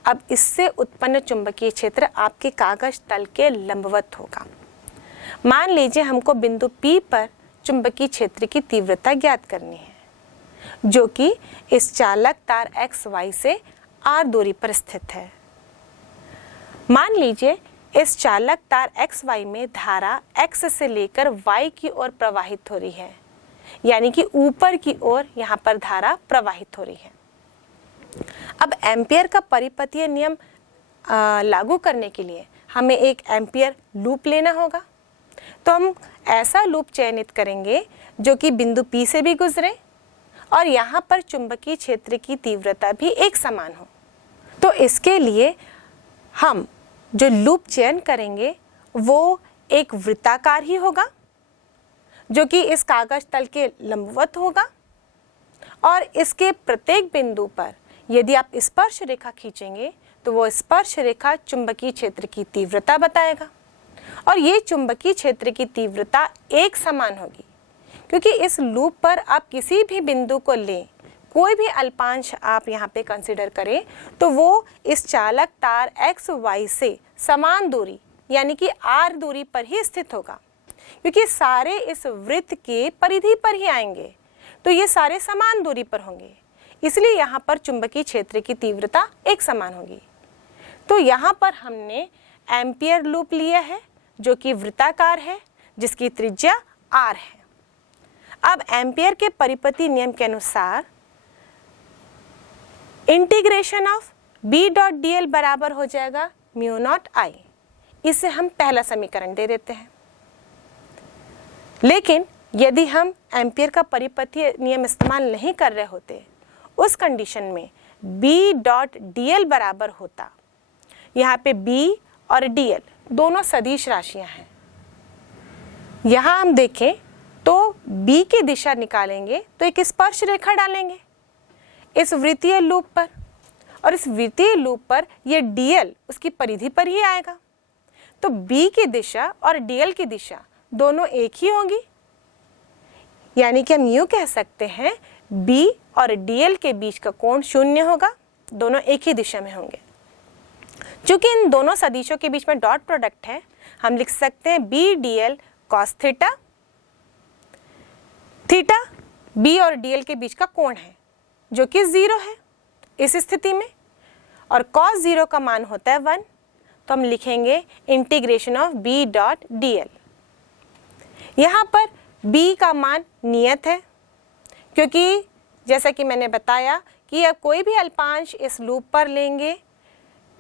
अब इससे उत्पन्न चुंबकीय क्षेत्र आपके कागज तल के लंबवत होगा। मान लीजिए हमको बिंदु P पर चुंबकीय क्षेत्र की तीव्रता ज्ञात करनी है, जो कि इस चालक तार XY से r दूरी पर स्थित है। मान लीजिए इस चालक तार XY में धारा X से लेकर Y की ओर प्रवाहित हो रही है, यानी कि ऊपर की ओर यहाँ पर धारा प्रवाहित हो रही है। अब एम्पियर का परिपथीय नियम लागू करने के लिए हमें एक एम्पियर लूप लेना होगा। तो हम ऐसा लूप चयनित करेंगे जो कि बिंदु P से भी गुजरे और यहाँ पर चुंबकीय क्षेत्र की तीव्रता भी एक समान हो। तो इसके लिए हम जो लूप चयन करेंगे वो एक वृत्ताकार ही होगा, जो कि इस कागज तल के लंबवत होगा, और इसके प्रत्येक बिंदु पर यदि आप स्पर्श रेखा खींचेंगे तो वो स्पर्श रेखा चुंबकीय क्षेत्र की तीव्रता बताएगा, और ये चुंबकीय क्षेत्र की तीव्रता एक समान होगी, क्योंकि इस लूप पर आप किसी भी बिंदु को लें, कोई भी अल्पांश आप यहाँ पे कंसिडर करें, तो वो इस चालक तार XY से समान दूरी यानी कि r दूरी पर ही स्थित होगा, क्योंकि सारे इस वृत्त के परिधि पर ही आएंगे, तो ये सारे समान दूरी पर होंगे, इसलिए यहाँ पर चुंबकीय क्षेत्र की तीव्रता एक समान होगी। तो यहाँ पर हमने एम्पियर लूप लिया है जो कि वृत्ताकार है, जिसकी त्रिज्या r है। अब एम्पियर के परिपथीय नियम के अनुसार integration of b dot dl बराबर हो जाएगा म्यू नॉट i। इसे हम पहला समीकरण दे देते हैं। लेकिन यदि हम एम्पियर का परिपथीय नियम इस्तेमाल नहीं कर रहे होते, उस कंडीशन में b डॉट dl बराबर होता, यहाँ पे b और dl दोनों सदिश राशियां हैं। यहाँ हम देखें तो b की दिशा निकालेंगे तो एक स्पर्श रेखा डालेंगे। इस वृत्तीय लूप पर, और इस वृत्तीय लूप पर ये dl उसकी परिधि पर ही आएगा। तो B की दिशा और dl की दिशा दोनों एक ही होंगी, यानी कि हम यूं कह सकते हैं B और dl के बीच का कोण 0 होगा, दोनों एक ही दिशा में होंगे। चूंकि इन दोनों सदिशों के बीच में डॉट प्रोडक्ट है, हम लिख सकते हैं B dl cos theta. Theta B और dl के बीच का कोण है जो कि 0 है इस स्थिति में, और cos 0 का मान होता है 1, तो हम लिखेंगे integration of B dot dl। यहाँ पर B का मान नियत है, क्योंकि जैसा कि मैंने बताया कि अब कोई भी अल्पांश इस लूप पर लेंगे,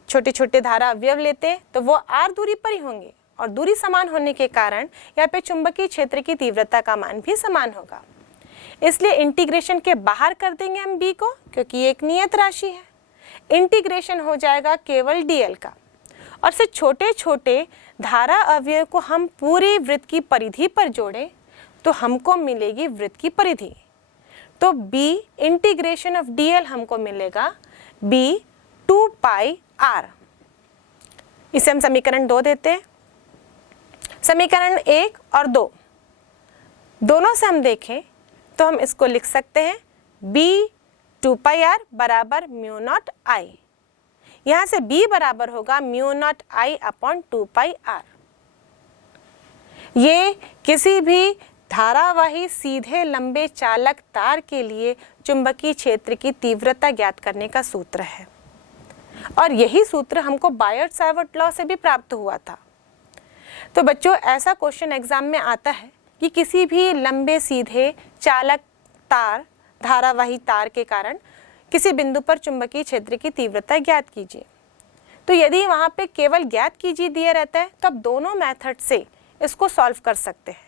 छोटे छोटे धारा अवयव लेते हैं तो वो r दूरी पर ही होंगे, और दूरी समान होने के कारण यहाँ पे चुंबकीय क्षेत्र की तीव्रता का मान भी समान होगा। इसलिए इंटीग्रेशन के बाहर कर देंगे हम B को, क्योंकि ये एक नियत राशि है। इंटीग्रेशन हो जाएगा केवल dl का, और से छोटे छोटे धारा अवयव को हम पूरी वृत्त की परिधि पर जोड़ें तो हमको मिलेगी वृत्त की परिधि। तो B इंटीग्रेशन ऑफ dl हमको मिलेगा B 2 पाई r। इसे हम समीकरण 2 देते हैं। समीकरण 1 और 2 दोनों से हम देखें तो हम इसको लिख सकते हैं B 2 पाई r बराबर म्यू नॉट I। यहाँ से B बराबर होगा mu naught I upon 2 pi r। ये किसी भी धारावाही सीधे लंबे चालक तार के लिए चुंबकीय क्षेत्र की तीव्रता ज्ञात करने का सूत्र है, और यही सूत्र हमको बायट सावर्ट लॉ से भी प्राप्त हुआ था। तो बच्चों, ऐसा क्वेश्चन एग्जाम में आता है कि किसी भी लंबे सीधे चालक तार, धारावाही तार के कारण किसी बिंदु पर चुंबकीय क्षेत्र की तीव्रता ज्ञात कीजिए। तो यदि वहाँ पे केवल ज्ञात कीजिए दिया रहता है तो आप दोनों मेथड से इसको सॉल्व कर सकते हैं,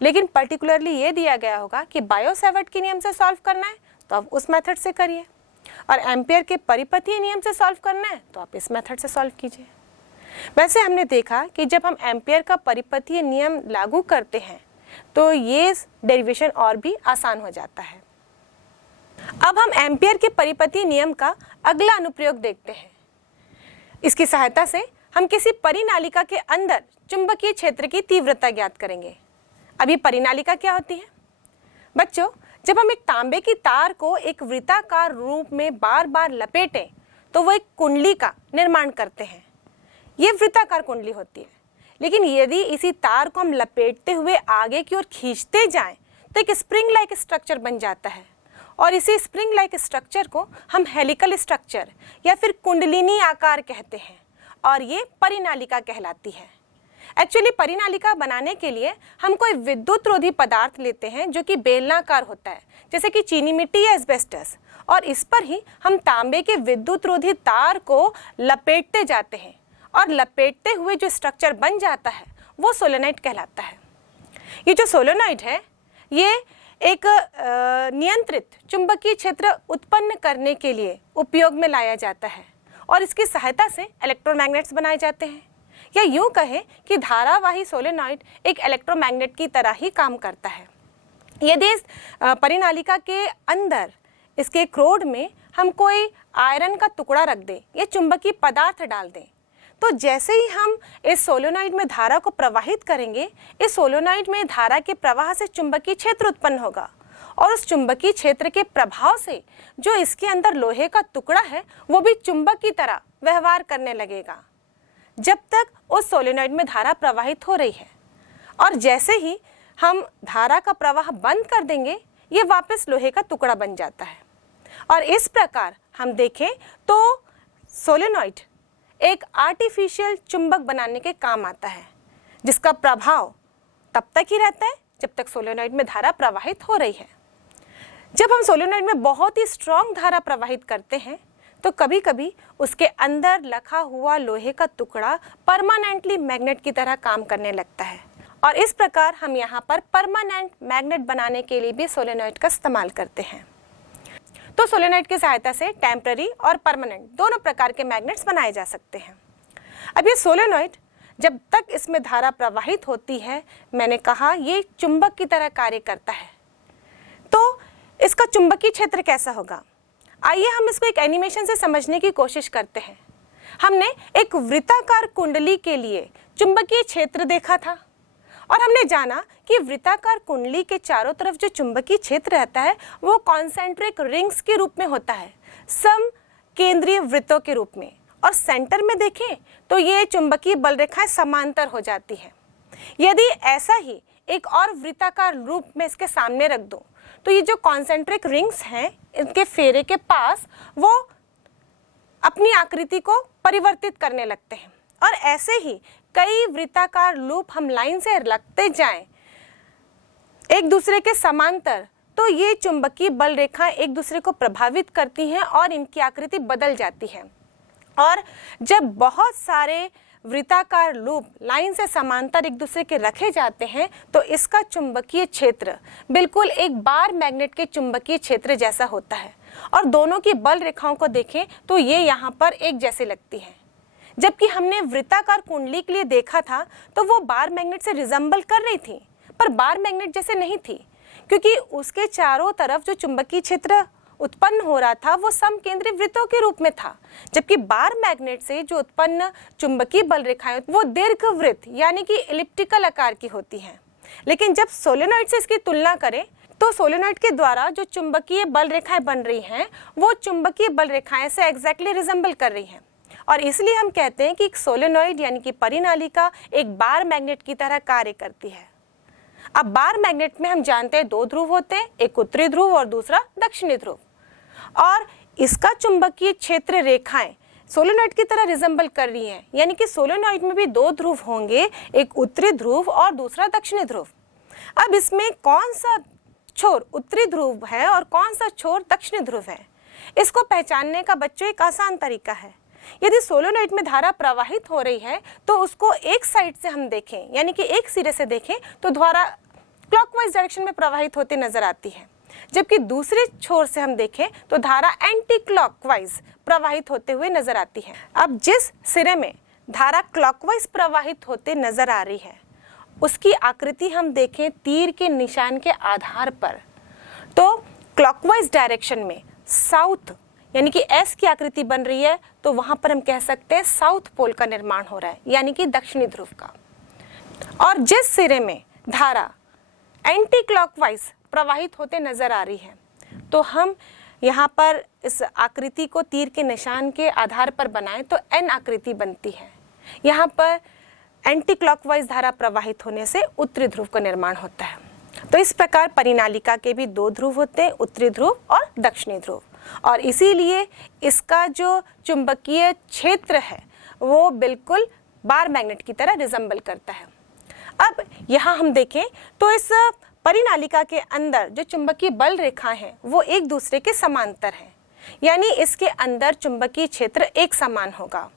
लेकिन पर्टिकुलरली ये दिया गया होगा कि बायो सावर्ट के नियम से सॉल्व करना है तो आप उस मेथड से करिए, और एम्पियर के परिपथीय नियम से सॉल्व करना है तो आप इस मेथड से सॉल्व कीजिए। वैसे हमने देखा कि जब हम एम्पियर का परिपथीय नियम लागू करते हैं तो ये डेरिवेशन और भी आसान हो जाता है। अब हम एम्पियर के परिपथीय नियम का अगला अनुप्रयोग देखते हैं। इसकी सहायता से हम किसी परिनालिका के अंदर चुंबकीय क्षेत्र की तीव्रता ज्ञात करेंगे। अभी परिनालिका क्या होती है बच्चों? जब हम एक तांबे की तार को एक वृत्ताकार रूप में बार बार लपेटें तो वो एक कुंडली का निर्माण करते हैं। ये वृत्ताकार कुंडली होती है, लेकिन यदि इसी तार को हम लपेटते हुए आगे की ओर खींचते जाएं तो एक स्प्रिंग लाइक स्ट्रक्चर बन जाता है, और इसी स्प्रिंग लाइक स्ट्रक्चर को हम हेलिकल स्ट्रक्चर या फिर कुंडलिनी आकार कहते हैं, और ये परिनालिका कहलाती है। एक्चुअली परिनालिका बनाने के लिए हम कोई विद्युत रोधी पदार्थ लेते हैं जो कि बेलनाकार होता है, जैसे कि चीनी मिट्टी या एस्बेस्टस, और इस पर ही हम तांबे के विद्युत रोधी तार को लपेटते जाते हैं, और लपेटते हुए जो स्ट्रक्चर बन जाता है वो सोलेनॉइड कहलाता है। ये जो सोलेनॉइड है ये एक नियंत्रित चुंबकीय क्षेत्र उत्पन्न करने के लिए उपयोग में लाया जाता है, और इसकी सहायता से इलेक्ट्रोमैग्नेट्स बनाए जाते हैं, या यूं कहें कि धारावाही सोलेनॉइड एक इलेक्ट्रोमैग्नेट की तरह ही काम करता है। यदि इस परिनालिका के अंदर इसके क्रोड में हम कोई आयरन का टुकड़ा रख दें या चुंबकीय पदार्थ डाल दें, तो जैसे ही हम इस सोलेनॉइड में धारा को प्रवाहित करेंगे, इस सोलेनॉइड में धारा के प्रवाह से चुंबकीय क्षेत्र उत्पन्न होगा, और उस चुंबकीय क्षेत्र के प्रभाव से जो इसके अंदर लोहे का टुकड़ा है वो भी चुंबक की तरह व्यवहार करने लगेगा जब तक उस सोलेनॉइड में धारा प्रवाहित हो रही है। और जैसे ही हम धारा का प्रवाह बंद कर देंगे, ये वापस लोहे का टुकड़ा बन जाता है। और इस प्रकार हम देखें तो सोलेनॉइड एक आर्टिफिशियल चुंबक बनाने के काम आता है, जिसका प्रभाव तब तक ही रहता है जब तक सोलेनॉइड में धारा प्रवाहित हो रही है। जब हम सोलेनॉइड में बहुत ही स्ट्रॉन्ग धारा प्रवाहित करते हैं तो कभी कभी उसके अंदर रखा हुआ लोहे का टुकड़ा परमानेंटली मैग्नेट की तरह काम करने लगता है, और इस प्रकार हम यहाँ पर परमानेंट मैग्नेट बनाने के लिए भी सोलेनॉइड का इस्तेमाल करते हैं। तो सोलेनॉइड की सहायता से टेम्पररी और परमानेंट दोनों प्रकार के मैग्नेट्स बनाए जा सकते हैं। अब ये सोलेनॉइड जब तक इसमें धारा प्रवाहित होती है, मैंने कहा ये चुंबक की तरह कार्य करता है। तो इसका चुंबकीय क्षेत्र कैसा होगा? आइए हम इसको एक एनिमेशन से समझने की कोशिश करते हैं। हमने एक वृत्ताकार कुंडली के लिए चुंबकीय क्षेत्र देखा था और हमने जाना कि वृत्ताकार कुंडली के चारों तरफ जो चुंबकीय क्षेत्र रहता है वो कॉन्सेंट्रिक रिंग्स के रूप में होता है, सम केंद्रीय वृत्तों के रूप में। और सेंटर में देखें तो ये चुंबकीय बल रेखाएं समांतर हो जाती हैं। यदि ऐसा ही एक और वृत्ताकार रूप में इसके सामने रख दूं तो ये जो कॉन्सेंट्रिक रिंग्स हैं इनके फेरे के पास वो अपनी आकृति को परिवर्तित करने लगते हैं और ऐसे ही कई वृत्ताकार लूप हम लाइन से रखते जाएं एक दूसरे के समांतर, तो ये चुंबकीय बल रेखाएं एक दूसरे को प्रभावित करती हैं और इनकी आकृति बदल जाती है। और जब बहुत सारे वृत्ताकार लूप लाइन से समांतर एक दूसरे के रखे जाते हैं तो इसका चुंबकीय क्षेत्र बिल्कुल एक बार मैग्नेट के चुंबकीय क्षेत्र जैसा होता है और दोनों की बल रेखाओं को देखें तो ये यहाँ पर एक जैसी लगती हैं। जबकि हमने वृत्ताकार कुंडली के लिए देखा था तो वो बार मैग्नेट से रिजेंबल कर रही थी, पर बार मैग्नेट जैसे नहीं थी, क्योंकि उसके चारों तरफ जो चुंबकीय क्षेत्र उत्पन्न हो रहा था वो समकेंद्री वृत्तों के रूप में था। जबकि बार मैग्नेट से जो उत्पन्न चुंबकीय बल रेखाएं वो दीर्घवृत्त यानी कि एलिप्टिकल आकार की होती हैं। लेकिन जब सोलेनॉइड से इसकी तुलना करें तो सोलेनॉइड के द्वारा जो चुंबकीय बल रेखाएं बन रही हैं वो चुंबकीय बल रेखाएं से एग्जैक्टली रिजेंबल कर रही हैं और इसलिए हम कहते हैं कि एक सोलेनॉइड यानी कि परिनालिका एक बार मैग्नेट की तरह कार्य करती है। अब बार मैग्नेट में हम जानते हैं दो ध्रुव होते हैं, एक उत्तरी ध्रुव और दूसरा दक्षिणी ध्रुव, और इसका चुंबकीय क्षेत्र रेखाएं सोलेनॉइड की तरह रिजेंबल कर रही हैं, यानी कि सोलेनॉइड में भी दो ध्रुव होंगे, एक उत्तरी ध्रुव और दूसरा दक्षिणी ध्रुव। अब इसमें कौन सा छोर उत्तरी ध्रुव है और कौन सा छोर दक्षिणी ध्रुव है, इसको पहचानने का बच्चों एक आसान तरीका है। यदि सोलेनॉइड में धारा प्रवाहित हो रही है तो उसको एक साइड से हम देखें, यानी कि एक सिरे से देखें तो धारा क्लॉकवाइज डायरेक्शन में प्रवाहित होती नजर आती है, जबकि दूसरे छोर से हम देखें तो धारा एंटी क्लॉकवाइज प्रवाहित होते हुए नजर आती है। अब जिस सिरे में धारा क्लॉकवाइज प्रवाहित होते नजर आ रही है उसकी आकृति हम देखें तीर के निशान के आधार पर, तो क्लॉकवाइज डायरेक्शन में साउथ यानी कि एस की आकृति बन रही है, तो वहां पर हम कह सकते हैं साउथ पोल का निर्माण हो रहा है, यानी कि दक्षिणी ध्रुव का। और जिस सिरे में धारा एंटी क्लॉकवाइज प्रवाहित होते नजर आ रही है तो हम यहाँ पर इस आकृति को तीर के निशान के आधार पर बनाएं तो एन आकृति बनती है। यहाँ पर एंटी क्लॉकवाइज धारा प्रवाहित होने से उत्तरी ध्रुव का निर्माण होता है। तो इस प्रकार परिनालिका के भी दो ध्रुव होते हैं, उत्तरी ध्रुव और दक्षिणी ध्रुव, और इसीलिए इसका जो चुंबकीय क्षेत्र है वो बिल्कुल बार मैग्नेट की तरह रिजेंबल करता है। अब यहाँ हम देखें तो इस परिनालिका के अंदर जो चुंबकीय बल रेखाएं हैं वो एक दूसरे के समांतर हैं, यानी इसके अंदर चुंबकीय क्षेत्र एक समान होगा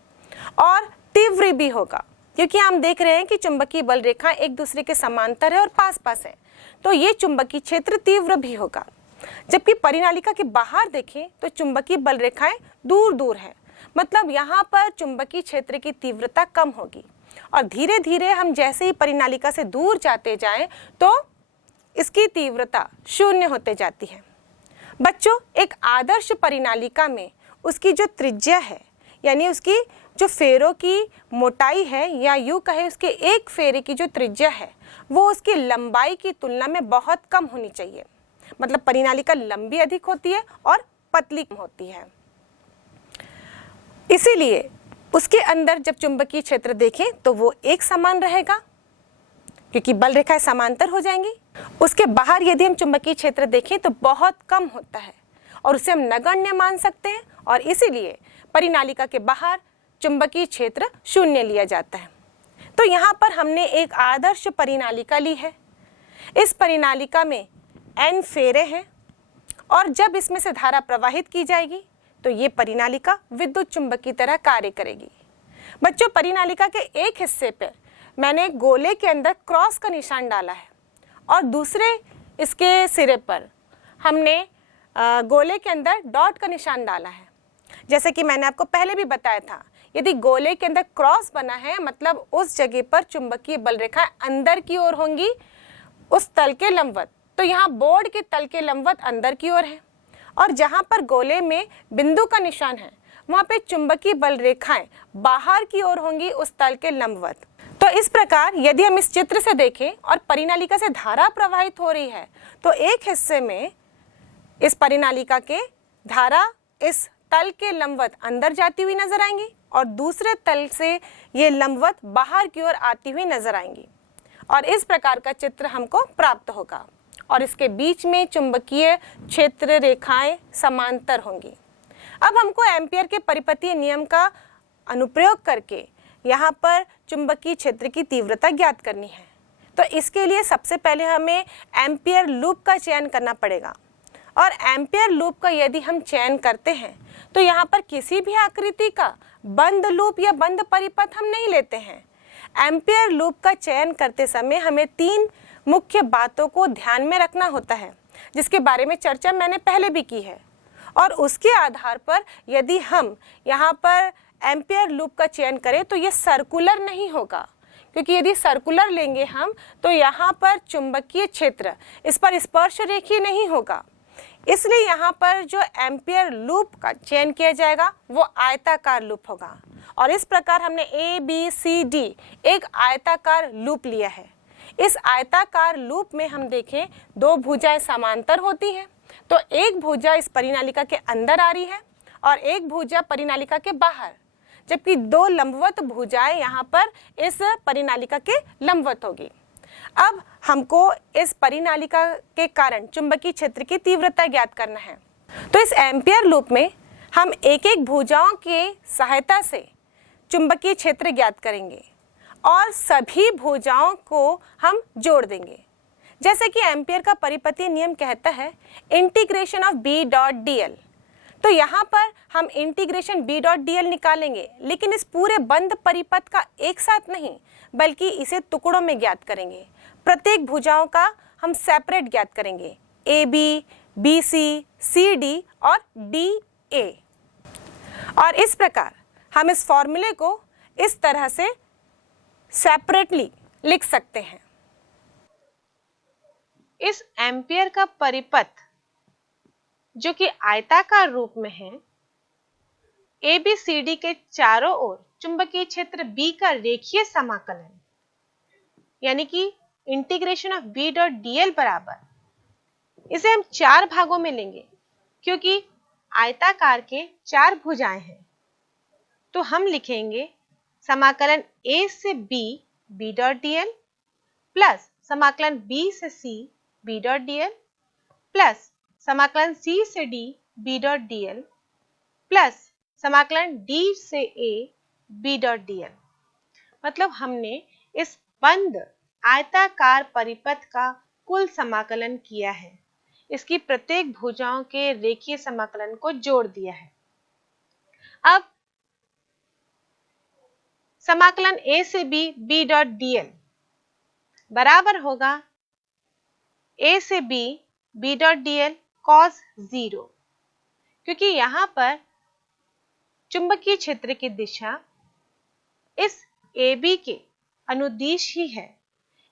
और तीव्र भी होगा, क्योंकि हम देख रहे हैं कि चुंबकीय बल रेखाएं एक दूसरे के समांतर है और पास पास है, तो ये चुंबकीय क्षेत्र तीव्र भी होगा। जबकि परिनालिका के बाहर देखें तो चुंबकीय बल रेखाएं दूर दूर है, मतलब यहाँ पर चुंबकीय क्षेत्र की तीव्रता कम होगी और धीरे धीरे हम जैसे ही परिनालिका से दूर जाते जाएं तो इसकी तीव्रता शून्य होते जाती है। बच्चों, एक आदर्श परिनालिका में उसकी जो त्रिज्या है यानी उसकी जो फेरों की मोटाई है, या यूं कहे उसके एक फेरे की जो त्रिज्या है वो उसकी लंबाई की तुलना में बहुत कम होनी चाहिए। मतलब परिनालिका लंबी अधिक होती है और पतली कम होती है। इसीलिए उसके अंदर जब चुंबकीय क्षेत्र देखें तो वो एक समान रहेगा, क्योंकि बल रेखाएं समांतर हो जाएंगी। उसके बाहर यदि हम चुंबकीय क्षेत्र देखें तो बहुत कम होता है और उसे हम नगण्य मान सकते हैं, और इसीलिए परिनालिका के बाहर चुंबकीय क्षेत्र शून्य लिया जाता है। तो यहाँ पर हमने एक आदर्श परिनालिका ली है। इस परिनालिका में n फेरे हैं और जब इसमें से धारा प्रवाहित की जाएगी तो ये परिनालिका विद्युत चुंबक की तरह कार्य करेगी। बच्चों, परिनालिका के एक हिस्से पर मैंने गोले के अंदर क्रॉस का निशान डाला है और दूसरे इसके सिरे पर हमने गोले के अंदर डॉट का निशान डाला है। जैसे कि मैंने आपको पहले भी बताया था, यदि गोले के अंदर क्रॉस बना है मतलब उस जगह पर चुंबकीय बल रेखा अंदर की ओर होंगी उस तल के लंबवत, तो यहाँ बोर्ड के तल के लंबवत अंदर की ओर है और जहां पर गोले में बिंदु का निशान है वहां पे चुंबकीय बल रेखाएं बाहर की ओर होंगी उस तल के लंबवत। तो इस प्रकार यदि हम इस चित्र से देखें और परिनालिका से धारा प्रवाहित हो रही है तो एक हिस्से में इस परिनालिका के धारा इस तल के लंबवत अंदर जाती हुई नजर आएंगी और दूसरे तल से ये लंबवत बाहर की ओर आती हुई नजर आएंगी और इस प्रकार का चित्र हमको प्राप्त होगा और इसके बीच में चुंबकीय क्षेत्र रेखाएं समांतर होंगी। अब हमको एम्पियर के परिपथीय नियम का अनुप्रयोग करके यहाँ पर चुंबकीय क्षेत्र की तीव्रता ज्ञात करनी है। तो इसके लिए सबसे पहले हमें एम्पियर लूप का चयन करना पड़ेगा और एम्पियर लूप का यदि हम चयन करते हैं तो यहाँ पर किसी भी आकृति का बंद लूप या बंद परिपथ हम नहीं लेते हैं। एम्पियर लूप का चयन करते समय हमें 3 मुख्य बातों को ध्यान में रखना होता है जिसके बारे में चर्चा मैंने पहले भी की है और उसके आधार पर यदि हम यहाँ पर एम्पियर लूप का चयन करें तो ये सर्कुलर नहीं होगा, क्योंकि यदि सर्कुलर लेंगे हम तो यहाँ पर चुंबकीय क्षेत्र इस पर स्पर्श रेखीय नहीं होगा। इसलिए यहाँ पर जो एम्पियर लूप का चयन किया जाएगा वो आयताकार लूप होगा और इस प्रकार हमने ABCD एक आयताकार लूप लिया है। इस आयताकार लूप में हम देखें 2 भुजाएं समांतर होती हैं, तो एक भुजा इस परिनालिका के अंदर आ रही है और एक भुजा परिनालिका के बाहर, जबकि 2 लंबवत भुजाएं यहाँ पर इस परिनालिका के लंबवत होगी। अब हमको इस परिनालिका के कारण चुंबकीय क्षेत्र की तीव्रता ज्ञात करना है। तो इस एम्पियर लूप में हम एक एक भुजाओं की सहायता से चुंबकीय क्षेत्र ज्ञात करेंगे और सभी भुजाओं को हम जोड़ देंगे। जैसे कि एम्पियर का परिपथीय नियम कहता है integration of B dot dl, तो यहाँ पर हम इंटीग्रेशन B डॉट dl निकालेंगे, लेकिन इस पूरे बंद परिपथ का एक साथ नहीं बल्कि इसे टुकड़ों में ज्ञात करेंगे। प्रत्येक भुजाओं का हम सेपरेट ज्ञात करेंगे, AB, BC, CD और DA। और इस प्रकार हम इस फॉर्मूले को इस तरह से सेपरेटली लिख सकते हैं। इस एम्पियर का परिपथ जो कि आयताकार रूप में है, ABCD के चारों ओर चुंबकीय क्षेत्र B का रेखीय समाकलन यानी कि integration of B dot dl बराबर, इसे हम 4 भागों में लेंगे क्योंकि आयताकार के 4 भुजाएं हैं। तो हम लिखेंगे समाकलन A से B B dot dl plus समाकलन B से C B dot dl plus समाकलन C से D B dot dl plus समाकलन D से A B डॉट dl। मतलब हमने इस बंद आयताकार परिपथ का कुल समाकलन किया है, इसकी प्रत्येक भुजाओं के रेखीय समाकलन को जोड़ दिया है। अब समाकलन A से B B डॉट dl बराबर होगा A से B B dot dl cos 0, क्योंकि यहाँ पर चुंबकीय क्षेत्र की दिशा इस AB के अनुदिश ही है,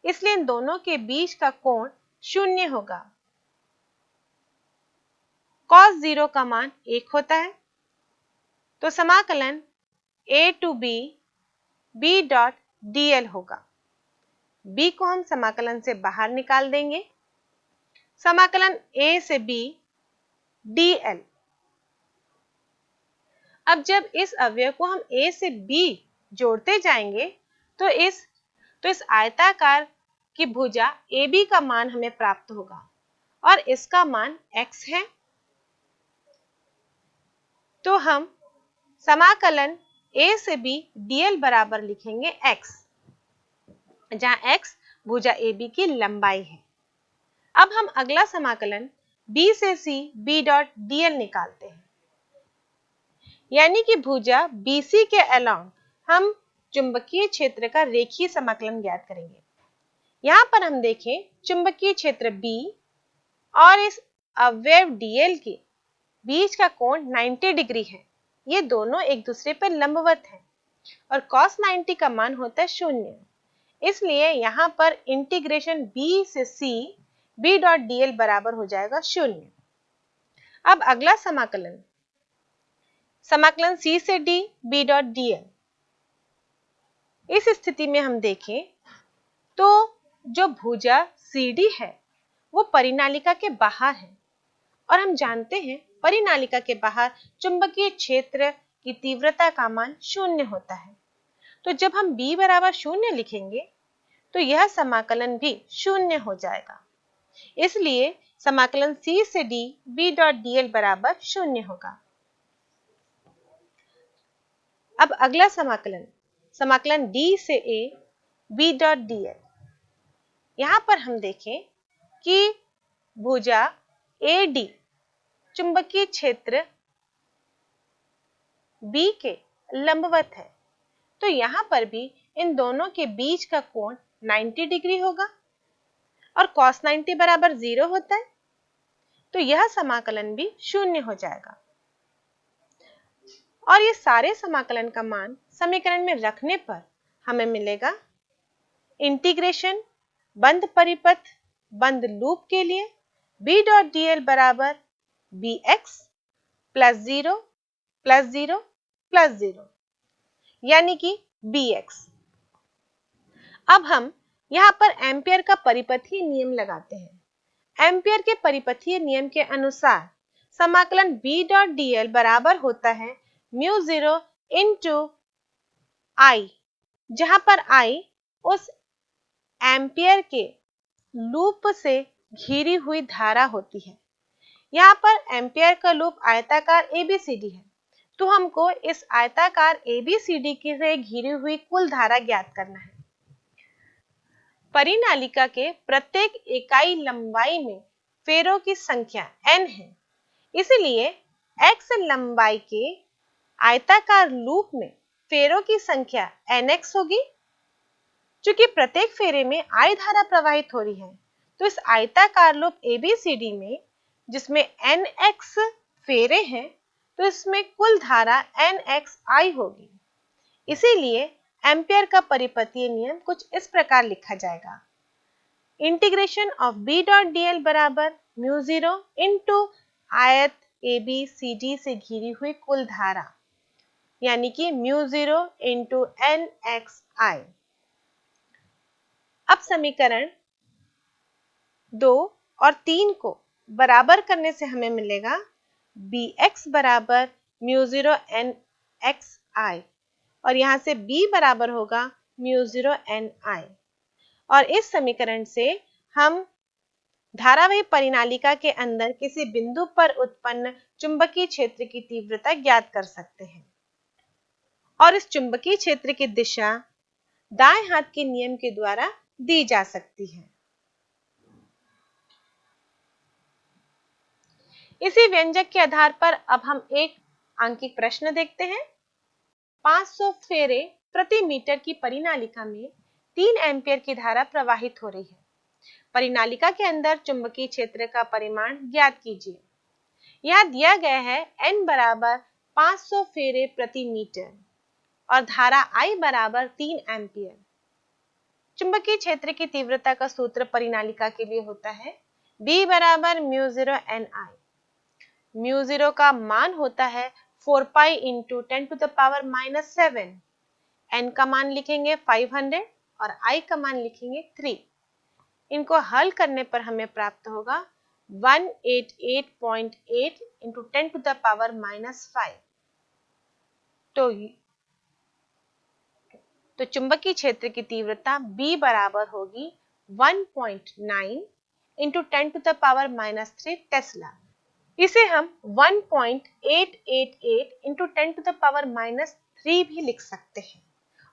इसलिए इन दोनों के बीच का कोण 0 होगा। cos 0 का मान 1 होता है, तो समाकलन A to B B dot dl होगा। B को हम समाकलन से बाहर निकाल देंगे। समाकलन A से B dl। अब जब इस अवयव को हम A से B जोड़ते जाएंगे तो इस आयताकार की भुजा AB का मान हमें प्राप्त होगा और इसका मान x है। तो हम समाकलन A से B dl बराबर लिखेंगे x, जहां x भुजा AB की लंबाई है। अब हम अगला समाकलन B से C B डॉट dl निकालते हैं, यानी कि भुजा BC के अलोंग हम चुंबकीय क्षेत्र का रेखीय समाकलन ज्ञात करेंगे। यहाँ पर हम देखें चुंबकीय क्षेत्र B और इस अवयव dl के बीच का कोण 90 डिग्री है। ये दोनों एक दूसरे पर लंबवत हैं और cos 90 का मान होता है 0, इसलिए यहाँ पर इंटीग्रेशन B से C B डॉट dl बराबर हो जाएगा 0। अब अगला समाकलन, समाकलन C से D B डॉट dl। इस स्थिति में हम देखें तो जो भुजा CD है वो परिनालिका के बाहर है और हम जानते हैं परिनालिका के बाहर चुंबकीय क्षेत्र की तीव्रता का मान 0 होता है। तो जब हम B बराबर 0 लिखेंगे तो यह समाकलन भी 0 हो जाएगा। इसलिए समाकलन C से D B डॉट dl बराबर 0 होगा। अब अगला समाकलन, समाकलन D से A B डॉट dl। यहाँ पर हम देखें कि भुजा AD चुंबकीय क्षेत्र B के लंबवत है, तो यहाँ पर भी इन दोनों के बीच का कोण 90 डिग्री होगा और cos 90 बराबर 0 होता है, तो यह समाकलन भी 0 हो जाएगा। और ये सारे समाकलन का मान समीकरण में रखने पर हमें मिलेगा इंटीग्रेशन बंद परिपथ बंद लूप के लिए B डॉट dl बराबर bx प्लस 0 प्लस 0 प्लस 0 यानी कि bx। अब हम यहाँ पर एम्पियर का परिपथीय नियम लगाते हैं। एम्पियर के परिपथीय नियम के अनुसार समाकलन B डॉट dl बराबर होता है म्यू 0 इंटू I, जहां पर I उस एम्पियर के लूप से घिरी हुई धारा होती है। यहाँ पर एम्पियर का लूप आयताकार ABCD है, तो हमको इस आयताकार ABCD की से घिरी हुई कुल धारा ज्ञात करना है। परिनालिका के प्रत्येक इकाई लंबाई में फेरों की संख्या n है, इसलिए x लंबाई के आयताकार लूप में फेरों की संख्या nx होगी। चूंकि प्रत्येक फेरे में I धारा प्रवाहित हो रही है, तो इस आयताकार लूप ABCD में जिसमें nx फेरे हैं, तो इसमें कुल धारा nxi होगी। इसीलिए एम्पियर का परिपथीय नियम कुछ इस प्रकार लिखा जाएगा, integration of B dot dl बराबर म्यू 0 इंटू आयत ABCD से घिरी हुई कुल धारा, यानी कि म्यू 0 इंटू nxi। अब समीकरण 2 और 3 को बराबर करने से हमें मिलेगा bx बराबर म्यू 0 nxi और यहाँ से b बराबर होगा म्यू 0 ni। और इस समीकरण से हम धारावाही परिनालिका के अंदर किसी बिंदु पर उत्पन्न चुंबकीय क्षेत्र की तीव्रता ज्ञात कर सकते हैं और इस चुंबकीय क्षेत्र की दिशा दाएं हाथ के नियम के द्वारा दी जा सकती है। इसी व्यंजक के आधार पर अब हम एक आंकिक प्रश्न देखते हैं। 500 फेरे प्रति मीटर की परिनालिका में 3 एम्पियर की धारा प्रवाहित हो रही है। परिनालिका के अंदर चुंबकीय क्षेत्र का परिमाण ज्ञात कीजिए। यहाँ दिया गया है n बराबर 500 फेरे प्रति मीटर और धारा I बराबर 3 एम्पियर। चुंबकीय क्षेत्र की तीव्रता का सूत्र परिनालिका के लिए होता है B बराबर म्यू 0 ni। म्यू 0 का मान होता है 4 pi into 10 to the power -7। n का मान लिखेंगे 500 और I का मान लिखेंगे 3। इनको हल करने पर हमें प्राप्त होगा 188.8 इंटू 10 टू द पावर -5। तो चुंबकीय क्षेत्र की तीव्रता B बराबर होगी 1.9 into 10 to the power -3 tesla. इसे हम 1.888 इंटू 10 टू द पावर -3 भी लिख सकते हैं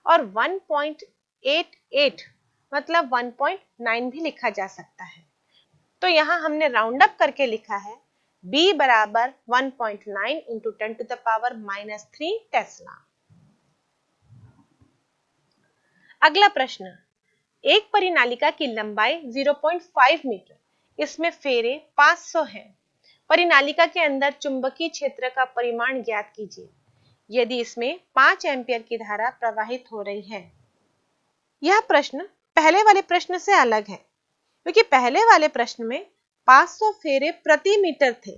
और 1.88 मतलब 1.9 भी लिखा जा सकता है। तो यहाँ हमने राउंड अप करके लिखा है B बराबर 1.9 into 10 to the power -3 tesla. अगला प्रश्न, एक परिनालिका की लंबाई 0.5 मीटर, इसमें फेरे 500 हैं। परिनालिका के अंदर चुंबकीय क्षेत्र का परिमाण ज्ञात कीजिए यदि इसमें 5 एम्पियर की धारा प्रवाहित हो रही है। यह प्रश्न पहले वाले प्रश्न से अलग है क्योंकि पहले वाले प्रश्न में 500 फेरे प्रति मीटर थे,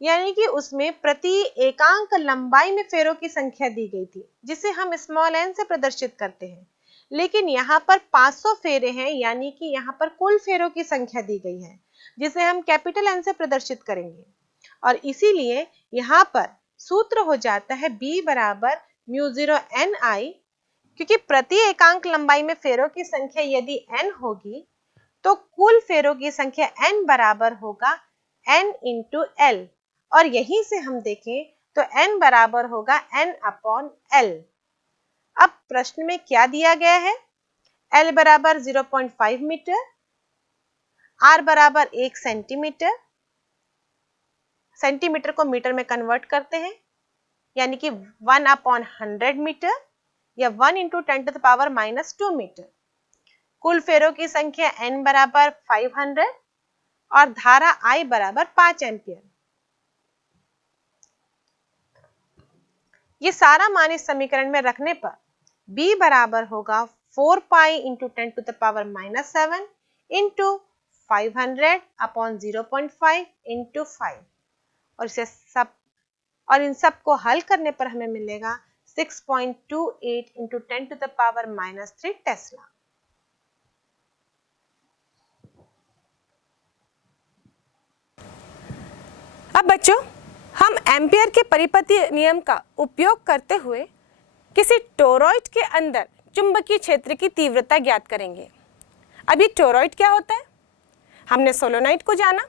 यानी कि उसमें प्रति एकांक लंबाई में फेरों की संख्या दी गई थी, जिसे हम स्मॉल n से प्रदर्शित करते हैं। लेकिन यहाँ पर 500 फेरे हैं, यानी कि यहाँ पर कुल फेरों की संख्या दी गई है, जिसे हम कैपिटल N से प्रदर्शित करेंगे। और इसीलिए यहाँ पर सूत्र हो जाता है B बराबर म्यू 0 NI, क्योंकि प्रति एकांक लंबाई में फेरों की संख्या यदि n होगी तो कुल फेरों की संख्या n बराबर होगा n इंटू L, और यहीं से हम देखें तो n बराबर होगा n अपॉन L। अब प्रश्न में क्या दिया गया है? L बराबर 0.5 मीटर, R बराबर 1 सेंटीमीटर, सेंटीमीटर को मीटर में कन्वर्ट करते हैं, यानी कि 1 अपॉन 100 मीटर या 1 इंटू 10⁻⁻2 मीटर। कुल फेरों की संख्या n बराबर 500 और धारा I बराबर 5 एम्पियर। ये सारा मान इस समीकरण में रखने पर B बराबर होगा 4 pi into 10⁻⁻7 into 500 upon 0.5 into 5, और इन सब को हल करने पर हमें मिलेगा 6.28 इंटू 10⁻³ टेस्ला। अब बच्चों, हम एम्पियर के परिपथी नियम का उपयोग करते हुए किसी टोरॉइड के अंदर चुंबकीय क्षेत्र की तीव्रता ज्ञात करेंगे। अब ये टोरॉइड क्या होता है? हमने सोलेनॉइड को जाना।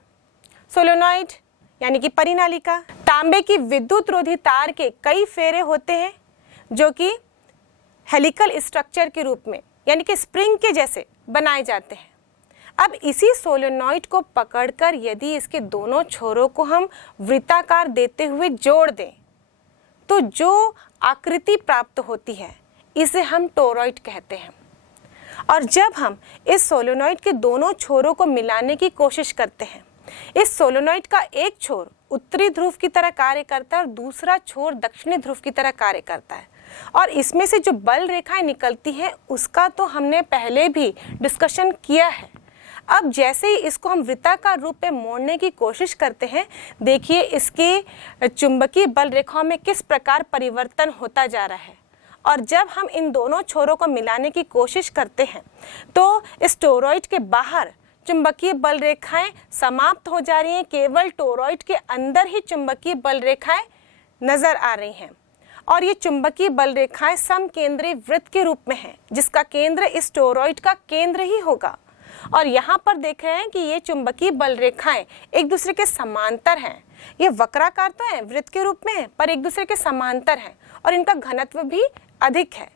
सोलेनॉइड यानी कि परिनालिका, तांबे की विद्युत रोधी तार के कई फेरे होते हैं जो कि हेलिकल स्ट्रक्चर के रूप में यानी कि स्प्रिंग के जैसे बनाए जाते हैं। अब इसी सोलेनॉइड को पकड़कर यदि इसके दोनों छोरों को हम वृत्ताकार देते हुए जोड़ दें तो जो आकृति प्राप्त होती है इसे हम टोरॉइड कहते हैं। और जब हम इस सोलेनॉइड के दोनों छोरों को मिलाने की कोशिश करते हैं, इस सोलेनॉइड का एक छोर उत्तरी ध्रुव की तरह कार्य करता है और दूसरा छोर दक्षिणी ध्रुव की तरह कार्य करता है, और इसमें से जो बल रेखाएं निकलती हैं उसका तो हमने पहले भी डिस्कशन किया है। अब जैसे ही इसको हम वृत्ताकार रूप में मोड़ने की कोशिश करते हैं, देखिए इसके चुंबकीय बल रेखाओं में किस प्रकार परिवर्तन होता जा रहा है। और जब हम इन दोनों छोरों को मिलाने की कोशिश करते हैं तो इस टोरॉइड के बाहर चुंबकीय बल रेखाएं समाप्त हो जा रही हैं, केवल टोरॉइड के अंदर ही चुंबकीय बल रेखाएं नजर आ रही हैं। और ये चुंबकीय बल रेखाएं समकेंद्री वृत्त के रूप में हैं, जिसका केंद्र इस टोरॉइड का केंद्र ही होगा। और यहाँ पर देख रहे हैं कि ये चुंबकीय बल रेखाएं एक दूसरे के समांतर हैं। ये वक्राकार तो है, वृत्त के रूप में है, पर एक दूसरे के समांतर हैं और इनका घनत्व भी अधिक है।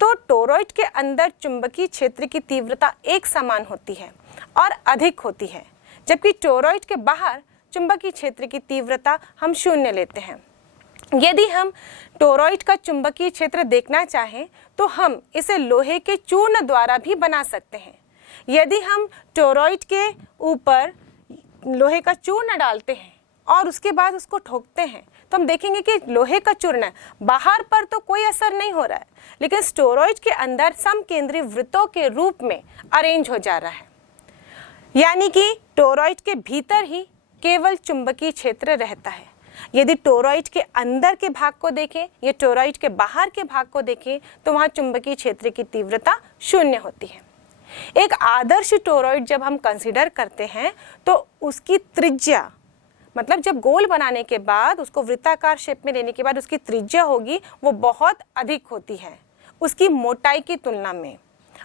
तो टोरॉइड के अंदर चुंबकीय क्षेत्र की तीव्रता एक समान होती है और अधिक होती है, जबकि टोरॉइड के बाहर चुंबकीय क्षेत्र की तीव्रता हम 0 लेते हैं। यदि हम टोरॉइड का चुंबकीय क्षेत्र देखना चाहें तो हम इसे लोहे के चूर्ण द्वारा भी बना सकते हैं। यदि हम टोरॉइड के ऊपर लोहे का चूर्ण डालते हैं और उसके बाद उसको ठोकते हैं तो हम देखेंगे कि लोहे का चूर्ण बाहर पर तो कोई असर नहीं हो रहा है, लेकिन टोरॉइड के अंदर समकेंद्री वृत्तों के रूप में अरेंज हो जा रहा है। यानी कि टोरॉइड के भीतर ही केवल चुंबकीय क्षेत्र रहता है। यदि टोरॉइड के अंदर के भाग को देखें या टोरॉइड के बाहर के भाग को देखें तो वहाँ चुंबकीय क्षेत्र की तीव्रता 0 होती है। एक आदर्श टोरॉइड जब हम कंसीडर करते हैं तो उसकी त्रिज्या, मतलब जब गोल बनाने के बाद उसको वृत्ताकार शेप में लेने के बाद उसकी त्रिज्या होगी वो बहुत अधिक होती है उसकी मोटाई की तुलना में,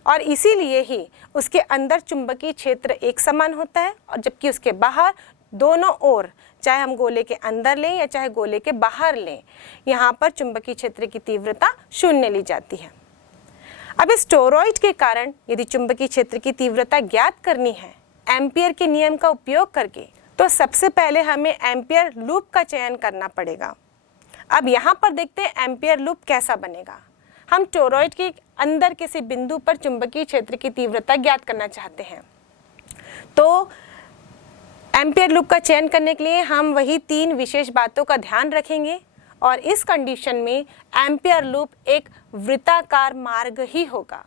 और इसीलिए ही उसके अंदर चुंबकीय क्षेत्र एक समान होता है, और जबकि उसके बाहर दोनों ओर, चाहे हम गोले के अंदर लें या चाहे गोले के बाहर लें, यहाँ पर चुंबकीय क्षेत्र की तीव्रता 0 ली जाती है। अब इस टोरॉइड के कारण यदि चुंबकीय क्षेत्र की तीव्रता ज्ञात करनी है एम्पियर के नियम का उपयोग करके, तो सबसे पहले हमें एम्पियर लूप का चयन करना पड़ेगा। अब यहाँ पर देखते हैं एम्पियर लूप कैसा बनेगा। हम टोरॉइड के अंदर किसी बिंदु पर चुंबकीय क्षेत्र की तीव्रता ज्ञात करना चाहते हैं, तो एम्पियर लूप का चयन करने के लिए हम वही 3 विशेष बातों का ध्यान रखेंगे, और इस कंडीशन में एम्पियर लूप एक वृत्ताकार मार्ग ही होगा,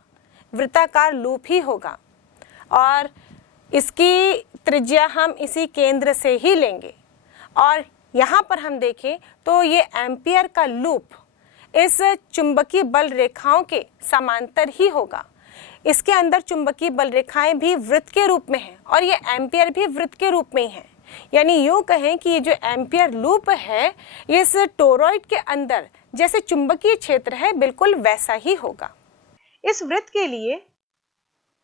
वृत्ताकार लूप ही होगा, और इसकी त्रिज्या हम इसी केंद्र से ही लेंगे। और यहाँ पर हम देखें तो ये एम्पियर का लूप इस चुंबकीय बल रेखाओं के समांतर ही होगा। इसके अंदर चुंबकीय बल रेखाएं भी वृत्त के रूप में हैं और ये एम्पियर भी वृत्त के रूप में ही है। यानी यूं कहें कि ये जो एम्पियर लूप है इस टोरॉइड के अंदर जैसे चुंबकीय क्षेत्र है बिल्कुल वैसा ही होगा। इस वृत्त के लिए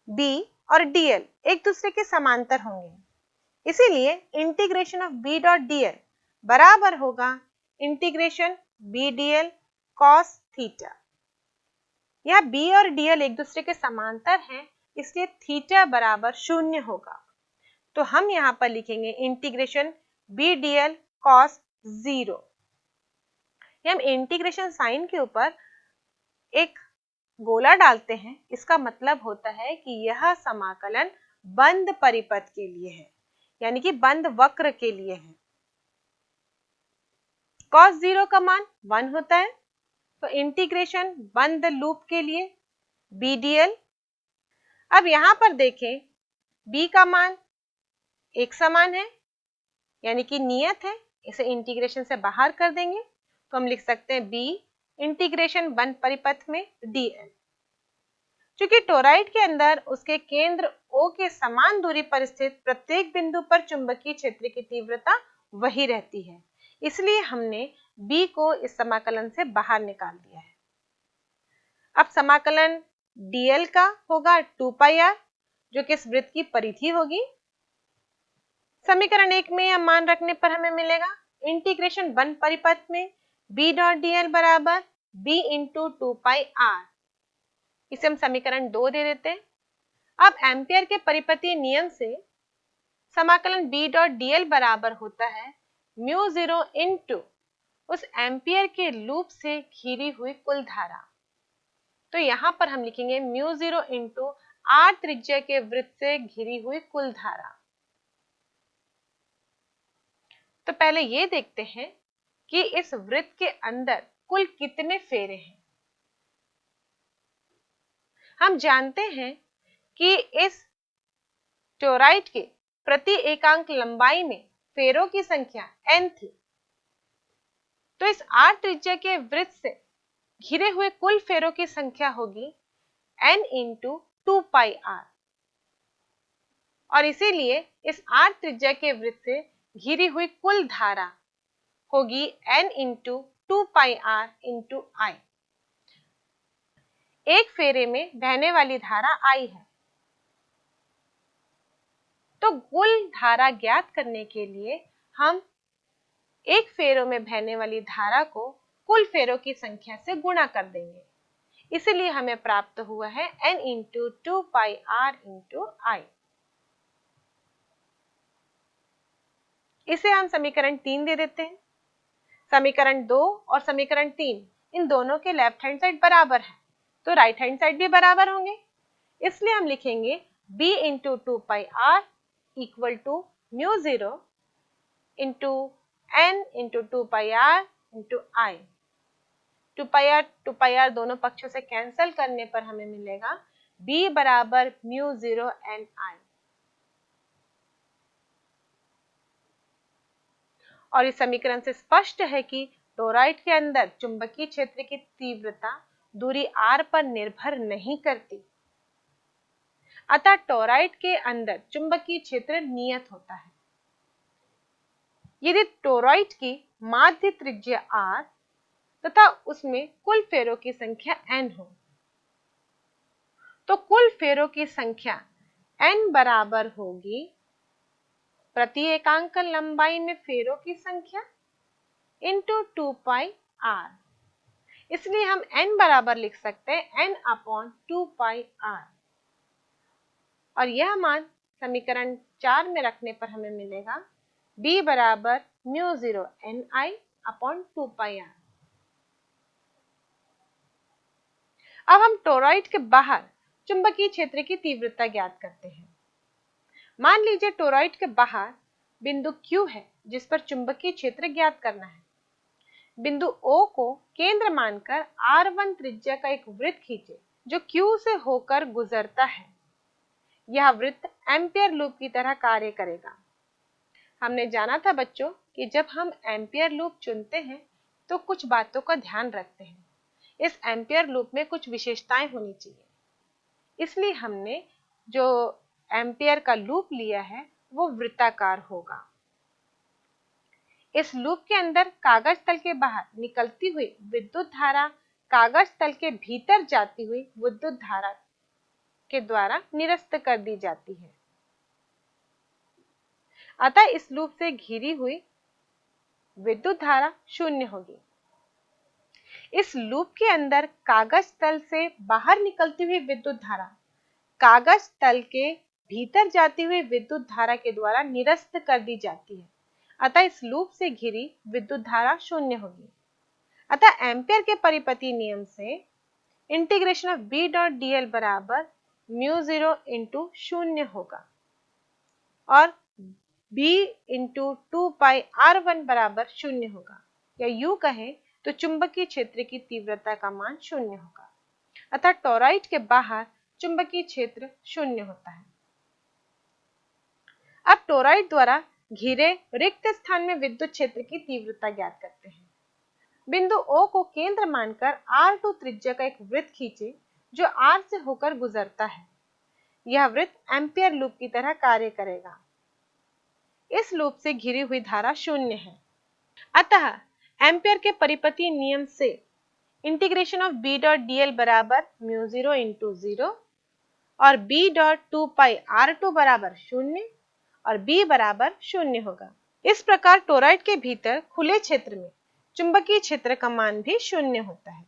B और dl एक दूसरे के समांतर होंगे, इसीलिए integration of B dot dl बराबर होगा integration B dl cos theta. यहाँ B और dl एक दूसरे के समांतर हैं, इसलिए थीटा बराबर 0 होगा। तो हम यहाँ पर लिखेंगे इंटीग्रेशन B dl cos 0। हम इंटीग्रेशन साइन के ऊपर एक गोला डालते हैं, इसका मतलब होता है कि यह समाकलन बंद परिपथ के लिए है, यानी कि बंद वक्र के लिए है। cos 0 का मान 1 होता है, तो इंटीग्रेशन बंद लूप के लिए B dl। अब यहां पर देखें B का मान एक समान है, यानी कि नियत है, इसे इंटीग्रेशन से बाहर कर देंगे तो हम लिख सकते हैं B इंटीग्रेशन बंद परिपथ में dl। क्योंकि टोरॉइड के अंदर उसके केंद्र O के समान दूरी पर स्थित प्रत्येक बिंदु पर चुंबकीय क्षेत्र की तीव्रता वही रहती है, इसलिए हमने B को इस समाकलन से बाहर निकाल दिया है। अब समाकलन dl का होगा 2 पाई r, जो कि इस वृत्त की परिधि होगी। समीकरण 1 में यह मान रखने पर हमें मिलेगा इंटीग्रेशन बंद परिपथ में B डॉट dl बराबर B इंटू 2 पाई r। इसे हम समीकरण 2 दे देते हैं। अब एम्पियर के परिपथीय नियम से समाकलन B डॉट dl बराबर होता है म्यू 0 इंटू उस एम्पियर के लूप से घिरी हुई कुल धारा। तो यहाँ पर हम लिखेंगे म्यू 0 इंटू r त्रिज्या के वृत्त से घिरी हुई कुल धारा। तो पहले ये देखते हैं कि इस वृत्त के अंदर कुल कितने फेरे हैं। हम जानते हैं कि इस टोरॉइड के प्रति एकांक लंबाई में फेरों की संख्या n थी, तो इस r त्रिज्या के वृत्त से घिरे हुए कुल फेरों की संख्या होगी n इंटू 2 पाई r, और इसीलिए इस r त्रिज्या के वृत्त से घिरी हुई कुल धारा होगी n into 2 pi r into I। एक फेरे में बहने वाली धारा I है, तो कुल धारा ज्ञात करने के लिए हम एक फेरों में बहने वाली धारा को कुल फेरों की संख्या से गुणा कर देंगे, इसलिए हमें प्राप्त हुआ है n into 2 pi r into I। इसे हम समीकरण 3 दे देते हैं। समीकरण 2 और समीकरण 3 इन दोनों के लेफ्ट हैंड साइड बराबर है, तो राइट हैंड साइड भी बराबर होंगे, इसलिए हम लिखेंगे b into 2 pi r equal to mu 0 into n into 2 pi r into I। 2 pi r दोनों पक्षों से कैंसिल करने पर हमें मिलेगा b बराबर म्यू 0 n I। और इस समीकरण से स्पष्ट है कि टोरॉइड के अंदर चुंबकीय क्षेत्र की तीव्रता दूरी r पर निर्भर नहीं करती, अतः टोरॉइड के अंदर चुंबकीय क्षेत्र नियत होता है। यदि टोरॉइड की माध्य त्रिज्या r तथा उसमें कुल फेरों की संख्या n हो, तो कुल फेरों की संख्या n बराबर होगी प्रति एकांक लंबाई में फेरों की संख्या इंटू 2 पाई r, इसलिए हम n बराबर लिख सकते हैं n अपॉन 2 पाई r, और यह मान समीकरण 4 में रखने पर हमें मिलेगा b बराबर mu 0 n I upon 2 pi r। अब हम टोरॉइड के बाहर चुंबकीय क्षेत्र की तीव्रता ज्ञात करते हैं। मान लीजिए टोरॉइड के बाहर बिंदु Q है जिस पर चुंबकीय क्षेत्र ज्ञात करना है। बिंदु O को केंद्र मानकर R1 त्रिज्या का एक वृत्त खींचे जो Q से होकर गुजरता है। यह वृत्त एम्पियर लूप की तरह कार्य करेगा। हमने जाना था बच्चों कि जब हम एम्पियर लूप चुनते हैं तो कुछ बातों का ध्यान रखते हैं। इस एम्पियर लूप में कुछ विशेषताएं होनी चाहिए, इसलिए हमने जो एम्पियर का लूप लिया है वो वृत्ताकार होगा। इस लूप के अंदर कागज तल के बाहर निकलती हुई विद्युत धारा कागज तल के भीतर जाती हुई विद्युत धारा के द्वारा निरस्त कर दी जाती है। अतः इस लूप से घिरी हुई विद्युत धारा शून्य होगी। इस लूप के अंदर कागज तल से बाहर निकलती हुई विद्युत धारा कागज तल के भीतर जाती हुई विद्युत धारा के द्वारा निरस्त कर दी जाती है। अतः इस लूप से घिरी विद्युत धारा शून्य होगी। अतः एम्पियर के परिपति नियम से integration of B dot dl बराबर μ0 इंटू शून्य होगा और B इंटू 2 पाई R1 बराबर शून्य होगा, या यूं कहें तो चुंबकीय क्षेत्र की तीव्रता का मान शून्य होगा। अतः टोरॉइड के बाहर चुंबकीय क्षेत्र शून्य होता है। अब टोरॉइड द्वारा घिरे रिक्त स्थान में विद्युत क्षेत्र की तीव्रता ज्ञात करते हैं। बिंदु O को केंद्र मानकर R2 त्रिज्या का एक वृत्त खींचे जो R से होकर गुजरता है। यह वृत्त एम्पियर लूप की तरह कार्य करेगा। इस लूप से घिरी हुई धारा शून्य है। अतः एम्पियर के परिपति नियम से integration of B dot dl बराबर μ0 इंटू 0 और B डॉट 2 पाई R2 बराबर शून्य और B बराबर शून्य होगा। इस प्रकार टोरॉइड के भीतर खुले क्षेत्र में चुंबकीय क्षेत्र का मान भी शून्य होता है।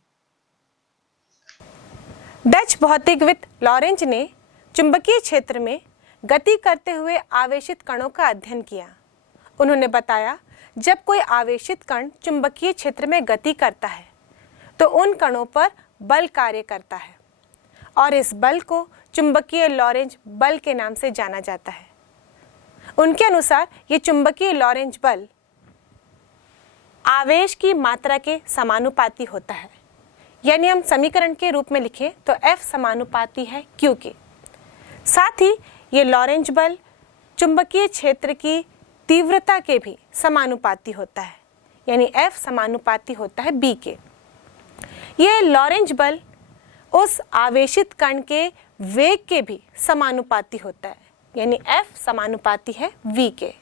डच भौतिकविद लॉरेंज ने चुंबकीय क्षेत्र में गति करते हुए आवेशित कणों का अध्ययन किया। उन्होंने बताया, जब कोई आवेशित कण चुंबकीय क्षेत्र में गति करता है तो उन कणों पर बल कार्य करता है और इस बल को चुंबकीय लॉरेंज बल के नाम से जाना जाता है। उनके अनुसार ये चुंबकीय लॉरेंज बल आवेश की मात्रा के समानुपाती होता है, यानी हम समीकरण के रूप में लिखें तो F समानुपाती है Q के। साथ ही ये लॉरेंज बल चुंबकीय क्षेत्र की तीव्रता के भी समानुपाती होता है, यानी F समानुपाती होता है B के। ये लॉरेंज बल उस आवेशित कण के वेग के भी समानुपाती होता है, यानी F समानुपाती है V के।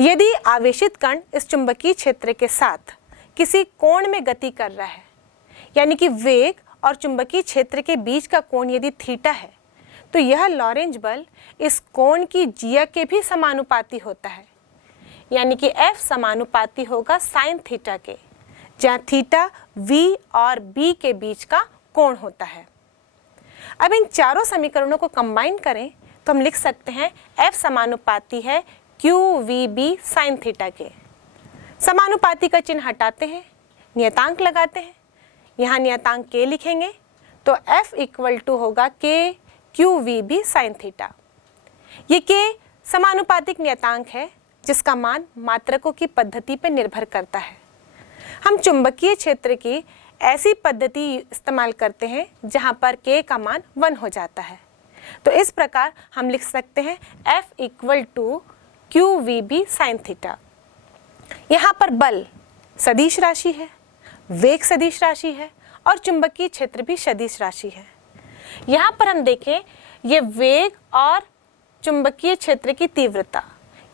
यदि आवेशित कण इस चुंबकीय क्षेत्र के साथ किसी कोण में गति कर रहा है, यानी कि वेग और चुंबकीय क्षेत्र के बीच का कोण यदि थीटा है, तो यह लॉरेंज बल इस कोण की जिया के भी समानुपाती होता है, यानी कि F समानुपाती होगा साइन थीटा के, जहाँ थीटा V और B के बीच का कोण होता है। अब इन चारों समीकरणों को कंबाइन करें तो हम लिख सकते हैं F समानुपाती है QVB साइन थीटा के। समानुपाती का चिन्ह हटाते हैं, नियतांक लगाते हैं, यहाँ नियतांक K लिखेंगे तो F इक्वल टू होगा K QVB साइन थीटा। ये K समानुपातिक नियतांक है जिसका मान मात्रकों की पद्धति पर निर्भर करता है। हम चुंबकीय क्षेत्र की ऐसी पद्धति इस्तेमाल करते हैं जहां पर K का मान 1 हो जाता है। तो इस प्रकार हम लिख सकते हैं F equal to QVB sine theta. यहाँ पर बल सदिश राशि है, वेग सदिश राशि है और चुंबकीय क्षेत्र भी सदिश राशि है। यहाँ पर हम देखें ये वेग और चुंबकीय क्षेत्र की तीव्रता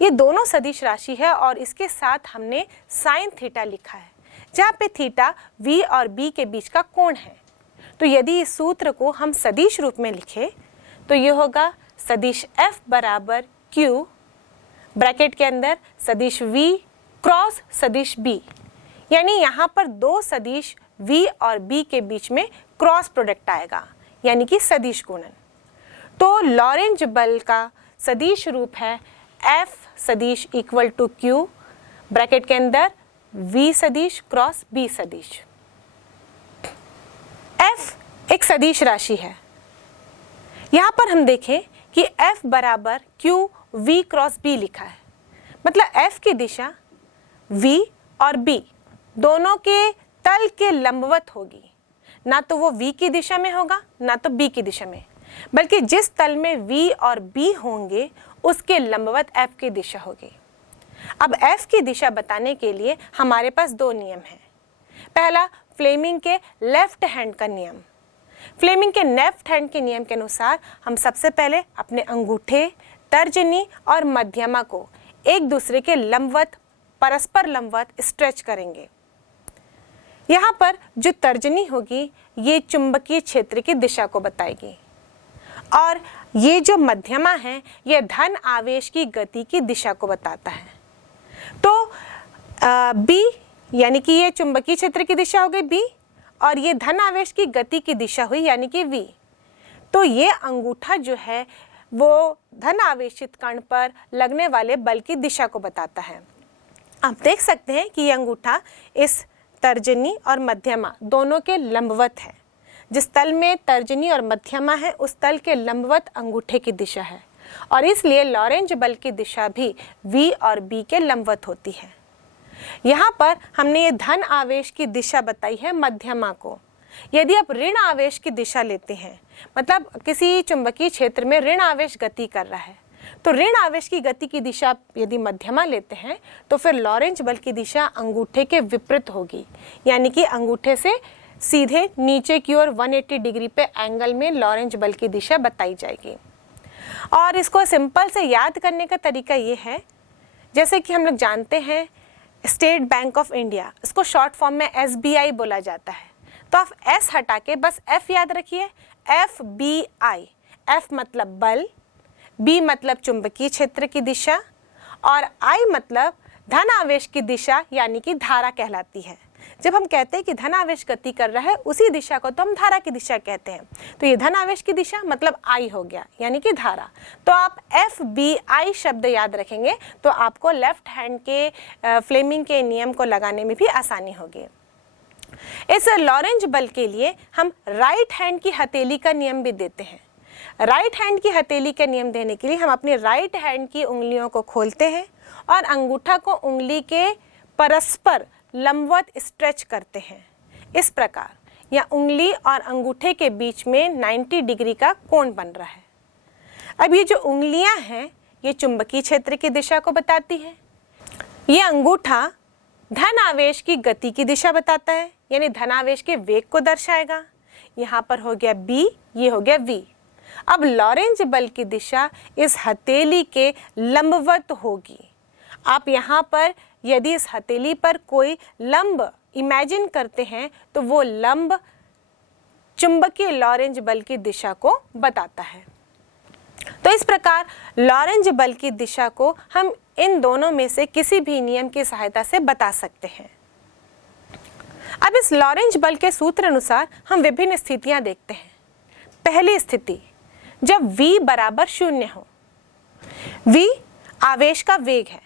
ये दोनों सदिश राशि है और इसके साथ हमने साइन थीटा लिखा है, जहाँ पे थीटा V और B के बीच का कोण है। तो यदि इस सूत्र को हम सदिश रूप में लिखें तो ये होगा सदिश F बराबर Q ब्रैकेट के अंदर सदिश V क्रॉस सदिश B, यानी यहाँ पर दो सदिश V और B के बीच में क्रॉस प्रोडक्ट आएगा, यानी कि सदिश गुणन। तो लॉरेंज बल का सदिश रूप है F सदिश इक्वल टू Q ब्रैकेट के अंदर V सदिश क्रॉस B सदिश। F एक सदिश राशि है। यहाँ पर हम देखें कि F बराबर Q V क्रॉस B लिखा है, मतलब F की दिशा V और B दोनों के तल के लंबवत होगी। ना तो वो V की दिशा में होगा ना तो B की दिशा में, बल्कि जिस तल में V और B होंगे उसके लंबवत F की दिशा होगी। अब F की दिशा बताने के लिए हमारे पास दो नियम हैं। पहला, फ्लेमिंग के लेफ्ट हैंड का नियम। फ्लेमिंग के लेफ्ट हैंड के नियम के अनुसार हम सबसे पहले अपने अंगूठे, तर्जनी और मध्यमा को एक दूसरे के लंबवत, परस्पर लंबवत स्ट्रेच करेंगे। यहाँ पर जो तर्जनी होगी ये चुंबकीय क्षेत्र की दिशा को बताएगी और ये जो मध्यमा है ये धन आवेश की गति की दिशा को बताता है। तो B यानी कि ये चुंबकीय क्षेत्र की दिशा हो गई B और ये धन आवेश की गति की दिशा हुई यानी कि V। तो ये अंगूठा जो है वो धन आवेशित कण पर लगने वाले बल की दिशा को बताता है। आप देख सकते हैं कि ये अंगूठा इस तर्जनी और मध्यमा दोनों के लंबवत है। जिस तल में तर्जनी और मध्यमा है उस तल के लंबवत अंगूठे की दिशा है और इसलिए लॉरेंज बल की दिशा भी V और B के लंबवत होती है। यहाँ पर हमने ये धन आवेश की दिशा बताई है मध्यमा को। यदि आप ऋण आवेश की दिशा लेते हैं, मतलब किसी चुंबकीय क्षेत्र में ऋण आवेश गति कर रहा है, तो ऋण आवेश की गति की दिशा यदि मध्यमा लेते हैं तो फिर लॉरेंज बल की दिशा अंगूठे के विपरीत होगी, यानी कि अंगूठे से सीधे नीचे की ओर 180 डिग्री पे एंगल में लॉरेंज बल की दिशा बताई जाएगी। और इसको सिंपल से याद करने का तरीका ये है, जैसे कि हम लोग जानते हैं स्टेट बैंक ऑफ इंडिया, इसको शॉर्ट फॉर्म में SBI बोला जाता है। तो आप S हटा के बस F याद रखिए, FBI। F मतलब बल, B मतलब चुंबकीय क्षेत्र की दिशा और I मतलब धन आवेश की दिशा यानी कि धारा कहलाती है। जब हम कहते हैं कि धन आवेश गति कर रहा है उसी दिशा को तो हम धारा की दिशा कहते हैं। तो ये धन आवेश की दिशा मतलब I हो गया यानी कि धारा। तो आप FBI शब्द याद रखेंगे तो आपको लेफ्ट हैंड के फ्लेमिंग के नियम को लगाने में भी आसानी होगी। इस लॉरेंज बल के लिए हम राइट हैंड की हथेली का नियम भी देते हैं। राइट हैंड की हथेली का नियम देने के लिए हम अपनी राइट हैंड की उंगलियों को खोलते हैं और अंगूठा को उंगली के परस्पर लंबवत स्ट्रेच करते हैं। इस प्रकार या उंगली और अंगूठे के बीच में 90 डिग्री का कोण बन रहा है। अब ये जो उंगलियां हैं ये चुंबकीय क्षेत्र की दिशा को बताती है। ये अंगूठा धन आवेश की गति की दिशा बताता है, यानी धन आवेश के वेग को दर्शाएगा। यहाँ पर हो गया B, ये हो गया V। अब लॉरेंज बल की दिशा इस हथेली के लंबवत होगी। आप यहाँ पर यदि इस हथेली पर कोई लंब इमेजिन करते हैं तो वो लंब चुंबकीय लॉरेंज बल की दिशा को बताता है। तो इस प्रकार लॉरेंज बल की दिशा को हम इन दोनों में से किसी भी नियम की सहायता से बता सकते हैं। अब इस लॉरेंज बल के सूत्र अनुसार हम विभिन्न स्थितियां देखते हैं। पहली स्थिति, जब V बराबर 0 हो। V आवेश का वेग है।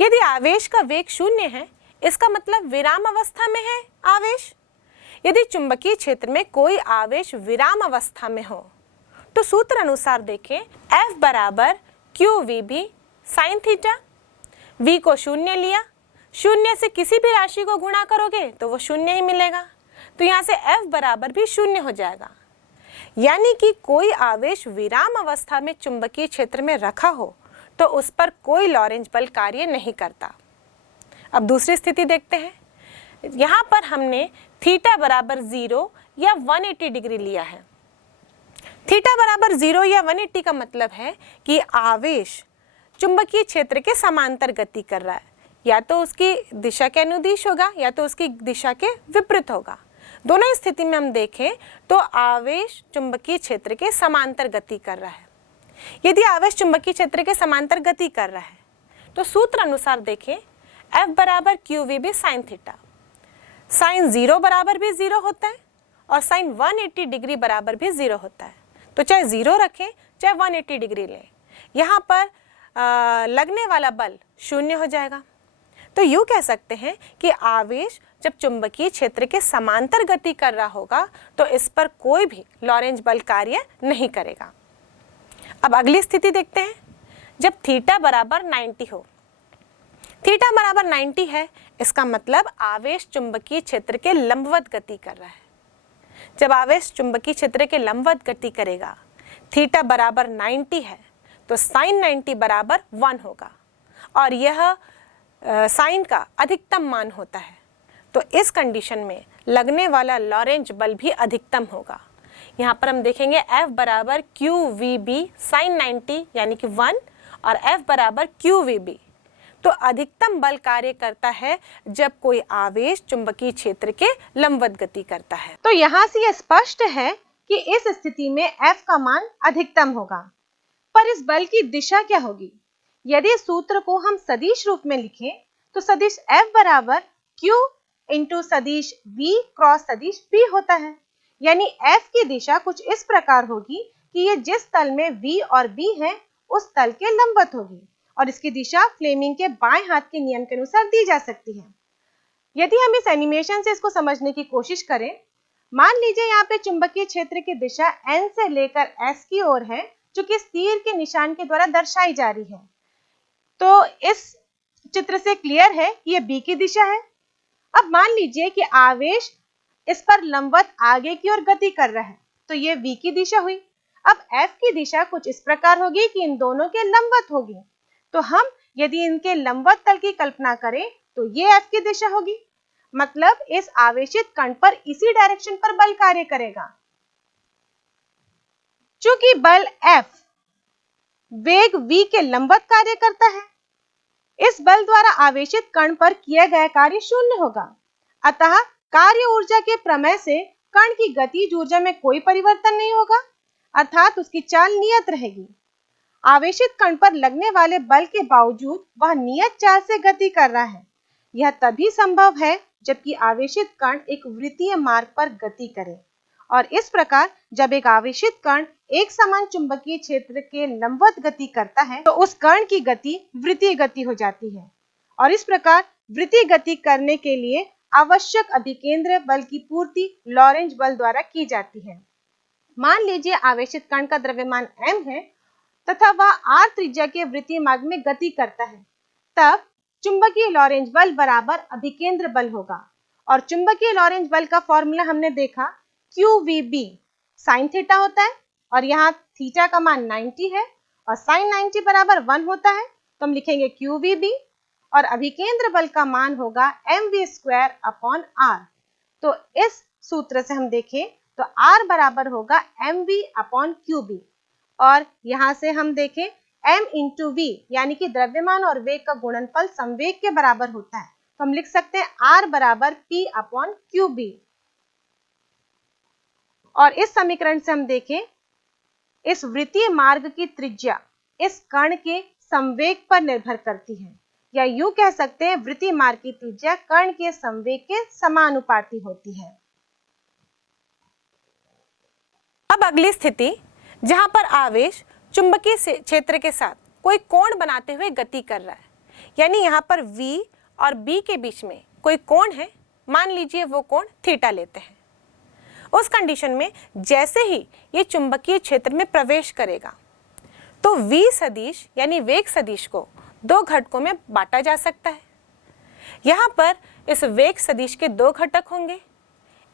यदि आवेश का वेग 0 है इसका मतलब विराम अवस्था में है आवेश। यदि चुंबकीय क्षेत्र में कोई आवेश विराम अवस्था में हो तो सूत्र अनुसार देखें, F बराबर QVB साइन थीटा। V को 0 लिया, 0 से किसी भी राशि को गुणा करोगे तो वो 0 ही मिलेगा, तो यहाँ से F बराबर भी 0 हो जाएगा। यानी कि कोई आवेश विराम अवस्था में चुंबकीय क्षेत्र में रखा हो तो उस पर कोई लॉरेंज बल कार्य नहीं करता। अब दूसरी स्थिति देखते हैं। यहाँ पर हमने थीटा बराबर 0 या 180 डिग्री लिया है। थीटा बराबर 0 या 180 का मतलब है कि आवेश चुंबकीय क्षेत्र के समांतर गति कर रहा है, या तो उसकी दिशा के अनुदिश होगा या तो उसकी दिशा के विपरीत होगा। दोनों स्थिति में हम देखें तो आवेश चुंबकीय क्षेत्र के समांतर गति कर रहा है। यदि आवेश चुंबकीय क्षेत्र के समांतर गति कर रहा है तो सूत्र अनुसार देखें, F बराबर QVB साइन थीटा। साइन 0 बराबर भी 0 होता है और साइन 180 डिग्री बराबर भी 0 होता है। तो चाहे 0 रखें चाहे 180 डिग्री लें, यहाँ पर लगने वाला बल 0 हो जाएगा। तो यूँ कह सकते हैं कि आवेश जब चुंबकीय क्षेत्र के समांतर गति कर रहा होगा तो इस पर कोई भी लॉरेंज बल कार्य नहीं करेगा। अब अगली स्थिति देखते हैं, जब थीटा बराबर 90 हो। थीटा बराबर 90 है, इसका मतलब आवेश चुंबकीय क्षेत्र के लंबवत गति कर रहा है। जब आवेश चुंबकीय क्षेत्र के लंबवत गति करेगा, थीटा बराबर 90 है, तो साइन 90 बराबर 1 होगा और यह साइन का अधिकतम मान होता है, तो इस कंडीशन में लगने वाला लॉरेंज बल भी अधिकतम होगा। यहाँ पर हम देखेंगे F बराबर QVB साइन 90 यानी कि 1 और F बराबर QVB। तो अधिकतम बल कार्य करता है जब कोई आवेश चुंबकीय क्षेत्र के लंबवत गति करता है। तो यहाँ से यह स्पष्ट है कि इस स्थिति में F का मान अधिकतम होगा। पर इस बल की दिशा क्या होगी? यदि सूत्र को हम सदिश रूप में लिखें तो सदिश F बराबर Q इंटू सदिश V क्रॉस सदिश B होता है। यानी F की दिशा कुछ इस प्रकार होगी कि ये जिस तल में V और B है उस तल के लंबवत होगी और इसकी दिशा फ्लेमिंग के बाएं हाथ के नियम के अनुसार दी जा सकती है। यदि हम इस एनिमेशन से इसको समझने की कोशिश करें, मान लीजिए यहाँ पे चुंबकीय क्षेत्र की दिशा N से लेकर S की ओर है, जो कि इस तीर के निशान के द्वारा दर्शाई जा रही है। तो इस चित्र से क्लियर है कि ये B की दिशा है। अब मान लीजिए कि आवेश इस पर लंबवत आगे की ओर गति कर रहा है, तो ये V की दिशा हुई। अब F की दिशा कुछ इस प्रकार होगी कि इन दोनों के लंबवत होगी। तो हम यदि इनके लंबवत तल की कल्पना करें तो ये F की दिशा होगी। मतलब इस आवेशित कण पर इसी डायरेक्शन पर बल कार्य करेगा। चूंकि बल F वेग v के लंबवत कार्य करता है, इस बल द्वारा आवेशित कण पर किया गया कार्य शून्य होगा। अतः कार्य ऊर्जा के प्रमेय से कण की गतिज ऊर्जा में कोई परिवर्तन नहीं होगा, अर्थात उसकी चाल नियत रहेगी। आवेशित कण पर लगने वाले बल के बावजूद वह नियत चाल से गति कर रहा है। यह तभी संभव है जबकि आवेशित कण एक वृत्तीय मार्ग पर गति करे, और इस प्रकार जब एक आवेशित कण एक समान चुंबकीय क्षेत्र के लंबवत गति करता है तो उस कण की गति वृत्तीय गति हो जाती है, और इस प्रकार वृत्तीय गति करने के लिए आवश्यक अभिकेंद्र बल की पूर्ति लॉरेंज बल द्वारा की जाती है। मान लीजिए आवेशित कण का द्रव्यमान m है तथा वह r त्रिज्या के वृत्तीय मार्ग में गति करता है, तब चुंबकीय लॉरेंज बल बराबर अभिकेंद्र बल होगा। और चुंबकीय लॉरेंज बल का फॉर्मूला हमने देखा QVB साइन थीटा होता है, और यहाँ थीटा का मान 90 है और साइन 90 बराबर 1 होता है, तो हम लिखेंगे QVB और अभिकेंद्र बल का मान होगा mv स्क्वायर अपॉन r। तो इस सूत्र से हम देखें तो r बराबर होगा mv अपॉन QB, और यहाँ से हम देखें m इंटू v यानी कि द्रव्यमान और वेग का गुणनफल संवेग के बराबर होता है, तो हम लिख सकते हैं r बराबर p अपॉन QB। और इस समीकरण से हम देखें इस वृत्तीय मार्ग की त्रिज्या इस कण के संवेग पर निर्भर करती है, या यूं कह सकते हैं वृत्तीय मार्ग की त्रिज्या कण के संवेग के समानुपाती होती है। अब अगली स्थिति जहां पर आवेश चुंबकीय क्षेत्र के साथ कोई कोण बनाते हुए गति कर रहा है, यानी यहाँ पर V और B के बीच में कोई कोण है, मान लीजिए वो कोण थीटा लेते हैं। उस कंडीशन में जैसे ही ये चुंबकीय क्षेत्र में प्रवेश करेगा तो V सदिश यानी वेग सदिश को दो घटकों में बांटा जा सकता है। यहाँ पर इस वेग सदिश के दो घटक होंगे,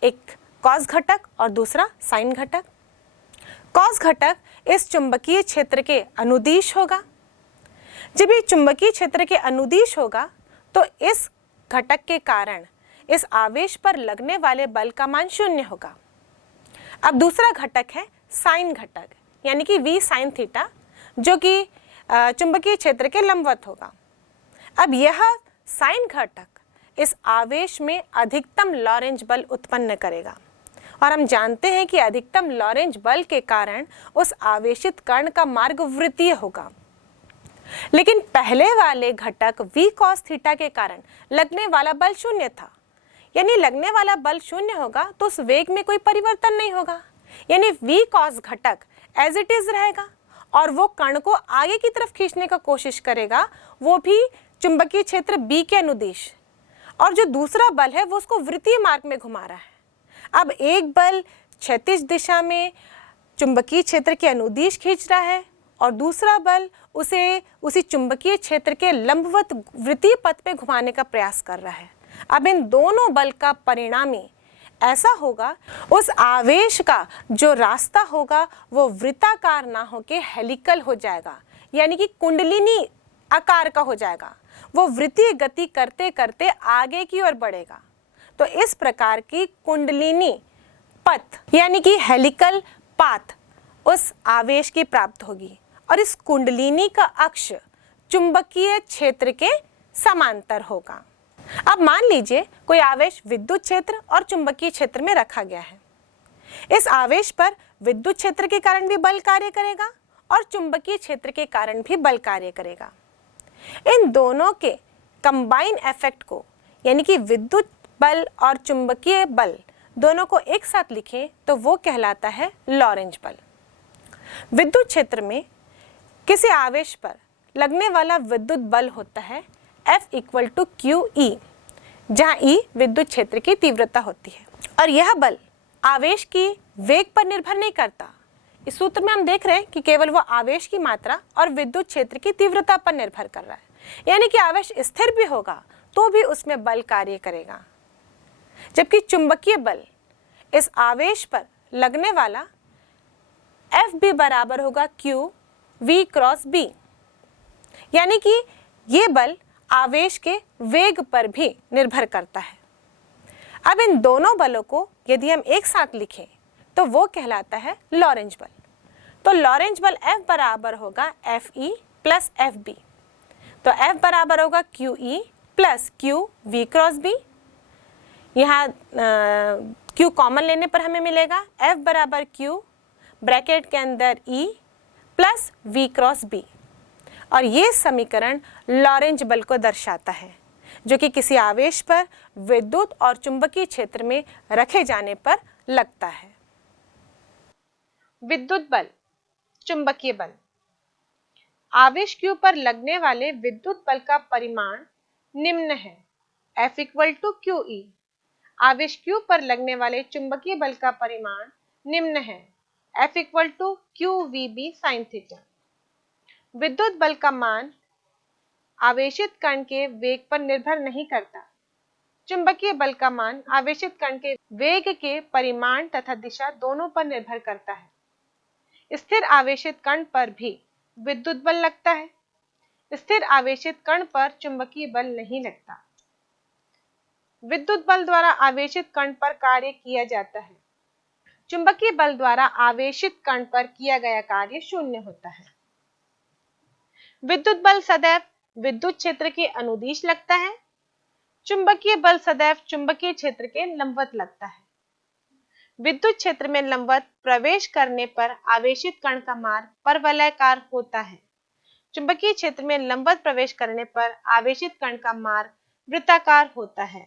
एक कॉस घटक और दूसरा साइन घटक। कॉस घटक इस चुंबकीय क्षेत्र के अनुदिश होगा। जब ये चुंबकीय क्षेत्र के अनुदिश होगा तो इस घटक के कारण इस आवेश पर लगने वाले बल का मान शून्य होगा। अब दूसरा घटक है साइन घटक यानी कि v साइन थीटा, जो कि चुंबकीय क्षेत्र के लंबवत होगा। अब यह साइन घटक इस आवेश में अधिकतम लॉरेंज बल उत्पन्न करेगा, और हम जानते हैं कि अधिकतम लॉरेंज बल के कारण उस आवेशित कण का मार्ग वृत्तीय होगा। लेकिन पहले वाले घटक v cos थीटा के कारण लगने वाला बल शून्य था, यानी लगने वाला बल शून्य होगा तो उस वेग में कोई परिवर्तन नहीं होगा, यानी v cos घटक एज इट इज रहेगा और वो कण को आगे की तरफ खींचने का कोशिश करेगा, वो भी चुंबकीय क्षेत्र B के अनुदिश, और जो दूसरा बल है वो उसको वृत्तीय मार्ग में घुमा रहा है। अब एक बल क्षैतिज दिशा में चुंबकीय क्षेत्र के अनुदिश खींच रहा है और दूसरा बल उसे उसी चुंबकीय क्षेत्र के लंबवत वृत्तीय पथ पे घुमाने का प्रयास कर रहा है। अब इन दोनों बल का परिणामी ऐसा होगा, उस आवेश का जो रास्ता होगा वो वृत्ताकार ना होके हेलिकल हो जाएगा, यानी कि कुंडलिनी आकार का हो जाएगा, वो वृत्तीय गति करते करते आगे की ओर बढ़ेगा। तो इस प्रकार की कुंडलिनी पथ यानी कि हेलिकल पाथ उस आवेश की प्राप्त होगी और इस कुंडलिनी का अक्ष चुंबकीय क्षेत्र के समांतर होगा। अब मान लीजिए कोई आवेश विद्युत क्षेत्र और चुंबकीय क्षेत्र में रखा गया है। इस आवेश पर विद्युत क्षेत्र के कारण भी बल कार्य करेगा और चुंबकीय क्षेत्र के कारण भी बल कार्य करेगा। इन दोनों के कंबाइन इफेक्ट को यानी कि विद्युत बल और चुंबकीय बल दोनों को एक साथ लिखें तो वो कहलाता है लॉरेंज बल। विद्युत क्षेत्र में किसी आवेश पर लगने वाला विद्युत बल होता है F = QE, जहाँ E विद्युत क्षेत्र की तीव्रता होती है और यह बल आवेश की वेग पर निर्भर नहीं करता। इस सूत्र में हम देख रहे हैं कि केवल वो आवेश की मात्रा और विद्युत क्षेत्र की तीव्रता पर निर्भर कर रहा है, यानी कि आवेश स्थिर भी होगा तो भी उसमें बल कार्य करेगा। जबकि चुंबकीय बल इस आवेश पर लगने वाला F भी बराबर होगा QV × B, यानी कि ये बल आवेश के वेग पर भी निर्भर करता है। अब इन दोनों बलों को यदि हम एक साथ लिखें तो वो कहलाता है लॉरेंज बल। तो लॉरेंज बल F बराबर होगा FE + FB। तो F बराबर होगा QE + QV × B। यहाँ Q कॉमन लेने पर हमें मिलेगा F बराबर Q ब्रैकेट के अंदर E + V × B और ये समीकरण लॉरेंज बल को दर्शाता है, जो कि किसी आवेश पर विद्युत और चुंबकीय क्षेत्र में रखे जाने पर लगता है। विद्युत बल, चुंबकीय बल। आवेश Q पर लगने वाले विद्युत बल का परिमाण निम्न है। F = QE। आवेश Q पर लगने वाले चुंबकीय बल का परिमाण निम्न है। F = QVB sin θ। विद्युत बल का मान आवेशित कण के वेग पर निर्भर नहीं करता। चुंबकीय बल का मान आवेशित कण के वेग के परिमाण तथा दिशा दोनों पर निर्भर करता है। स्थिर आवेशित कण पर भी विद्युत बल लगता है। स्थिर आवेशित कण पर चुंबकीय बल नहीं लगता। विद्युत बल द्वारा आवेशित कण पर कार्य किया जाता है। चुंबकीय बल द्वारा आवेशित कण पर किया गया कार्य शून्य होता है। विद्युत बल सदैव विद्युत क्षेत्र के अनुदिश लगता है। चुंबकीय बल सदैव चुंबकीय क्षेत्र के लंबवत लगता है। विद्युत क्षेत्र में लंबवत प्रवेश करने पर आवेशित कण का मार्ग परवलयाकार होता है। चुंबकीय क्षेत्र में लंबवत प्रवेश करने पर आवेशित कण का मार्ग वृत्ताकार होता है।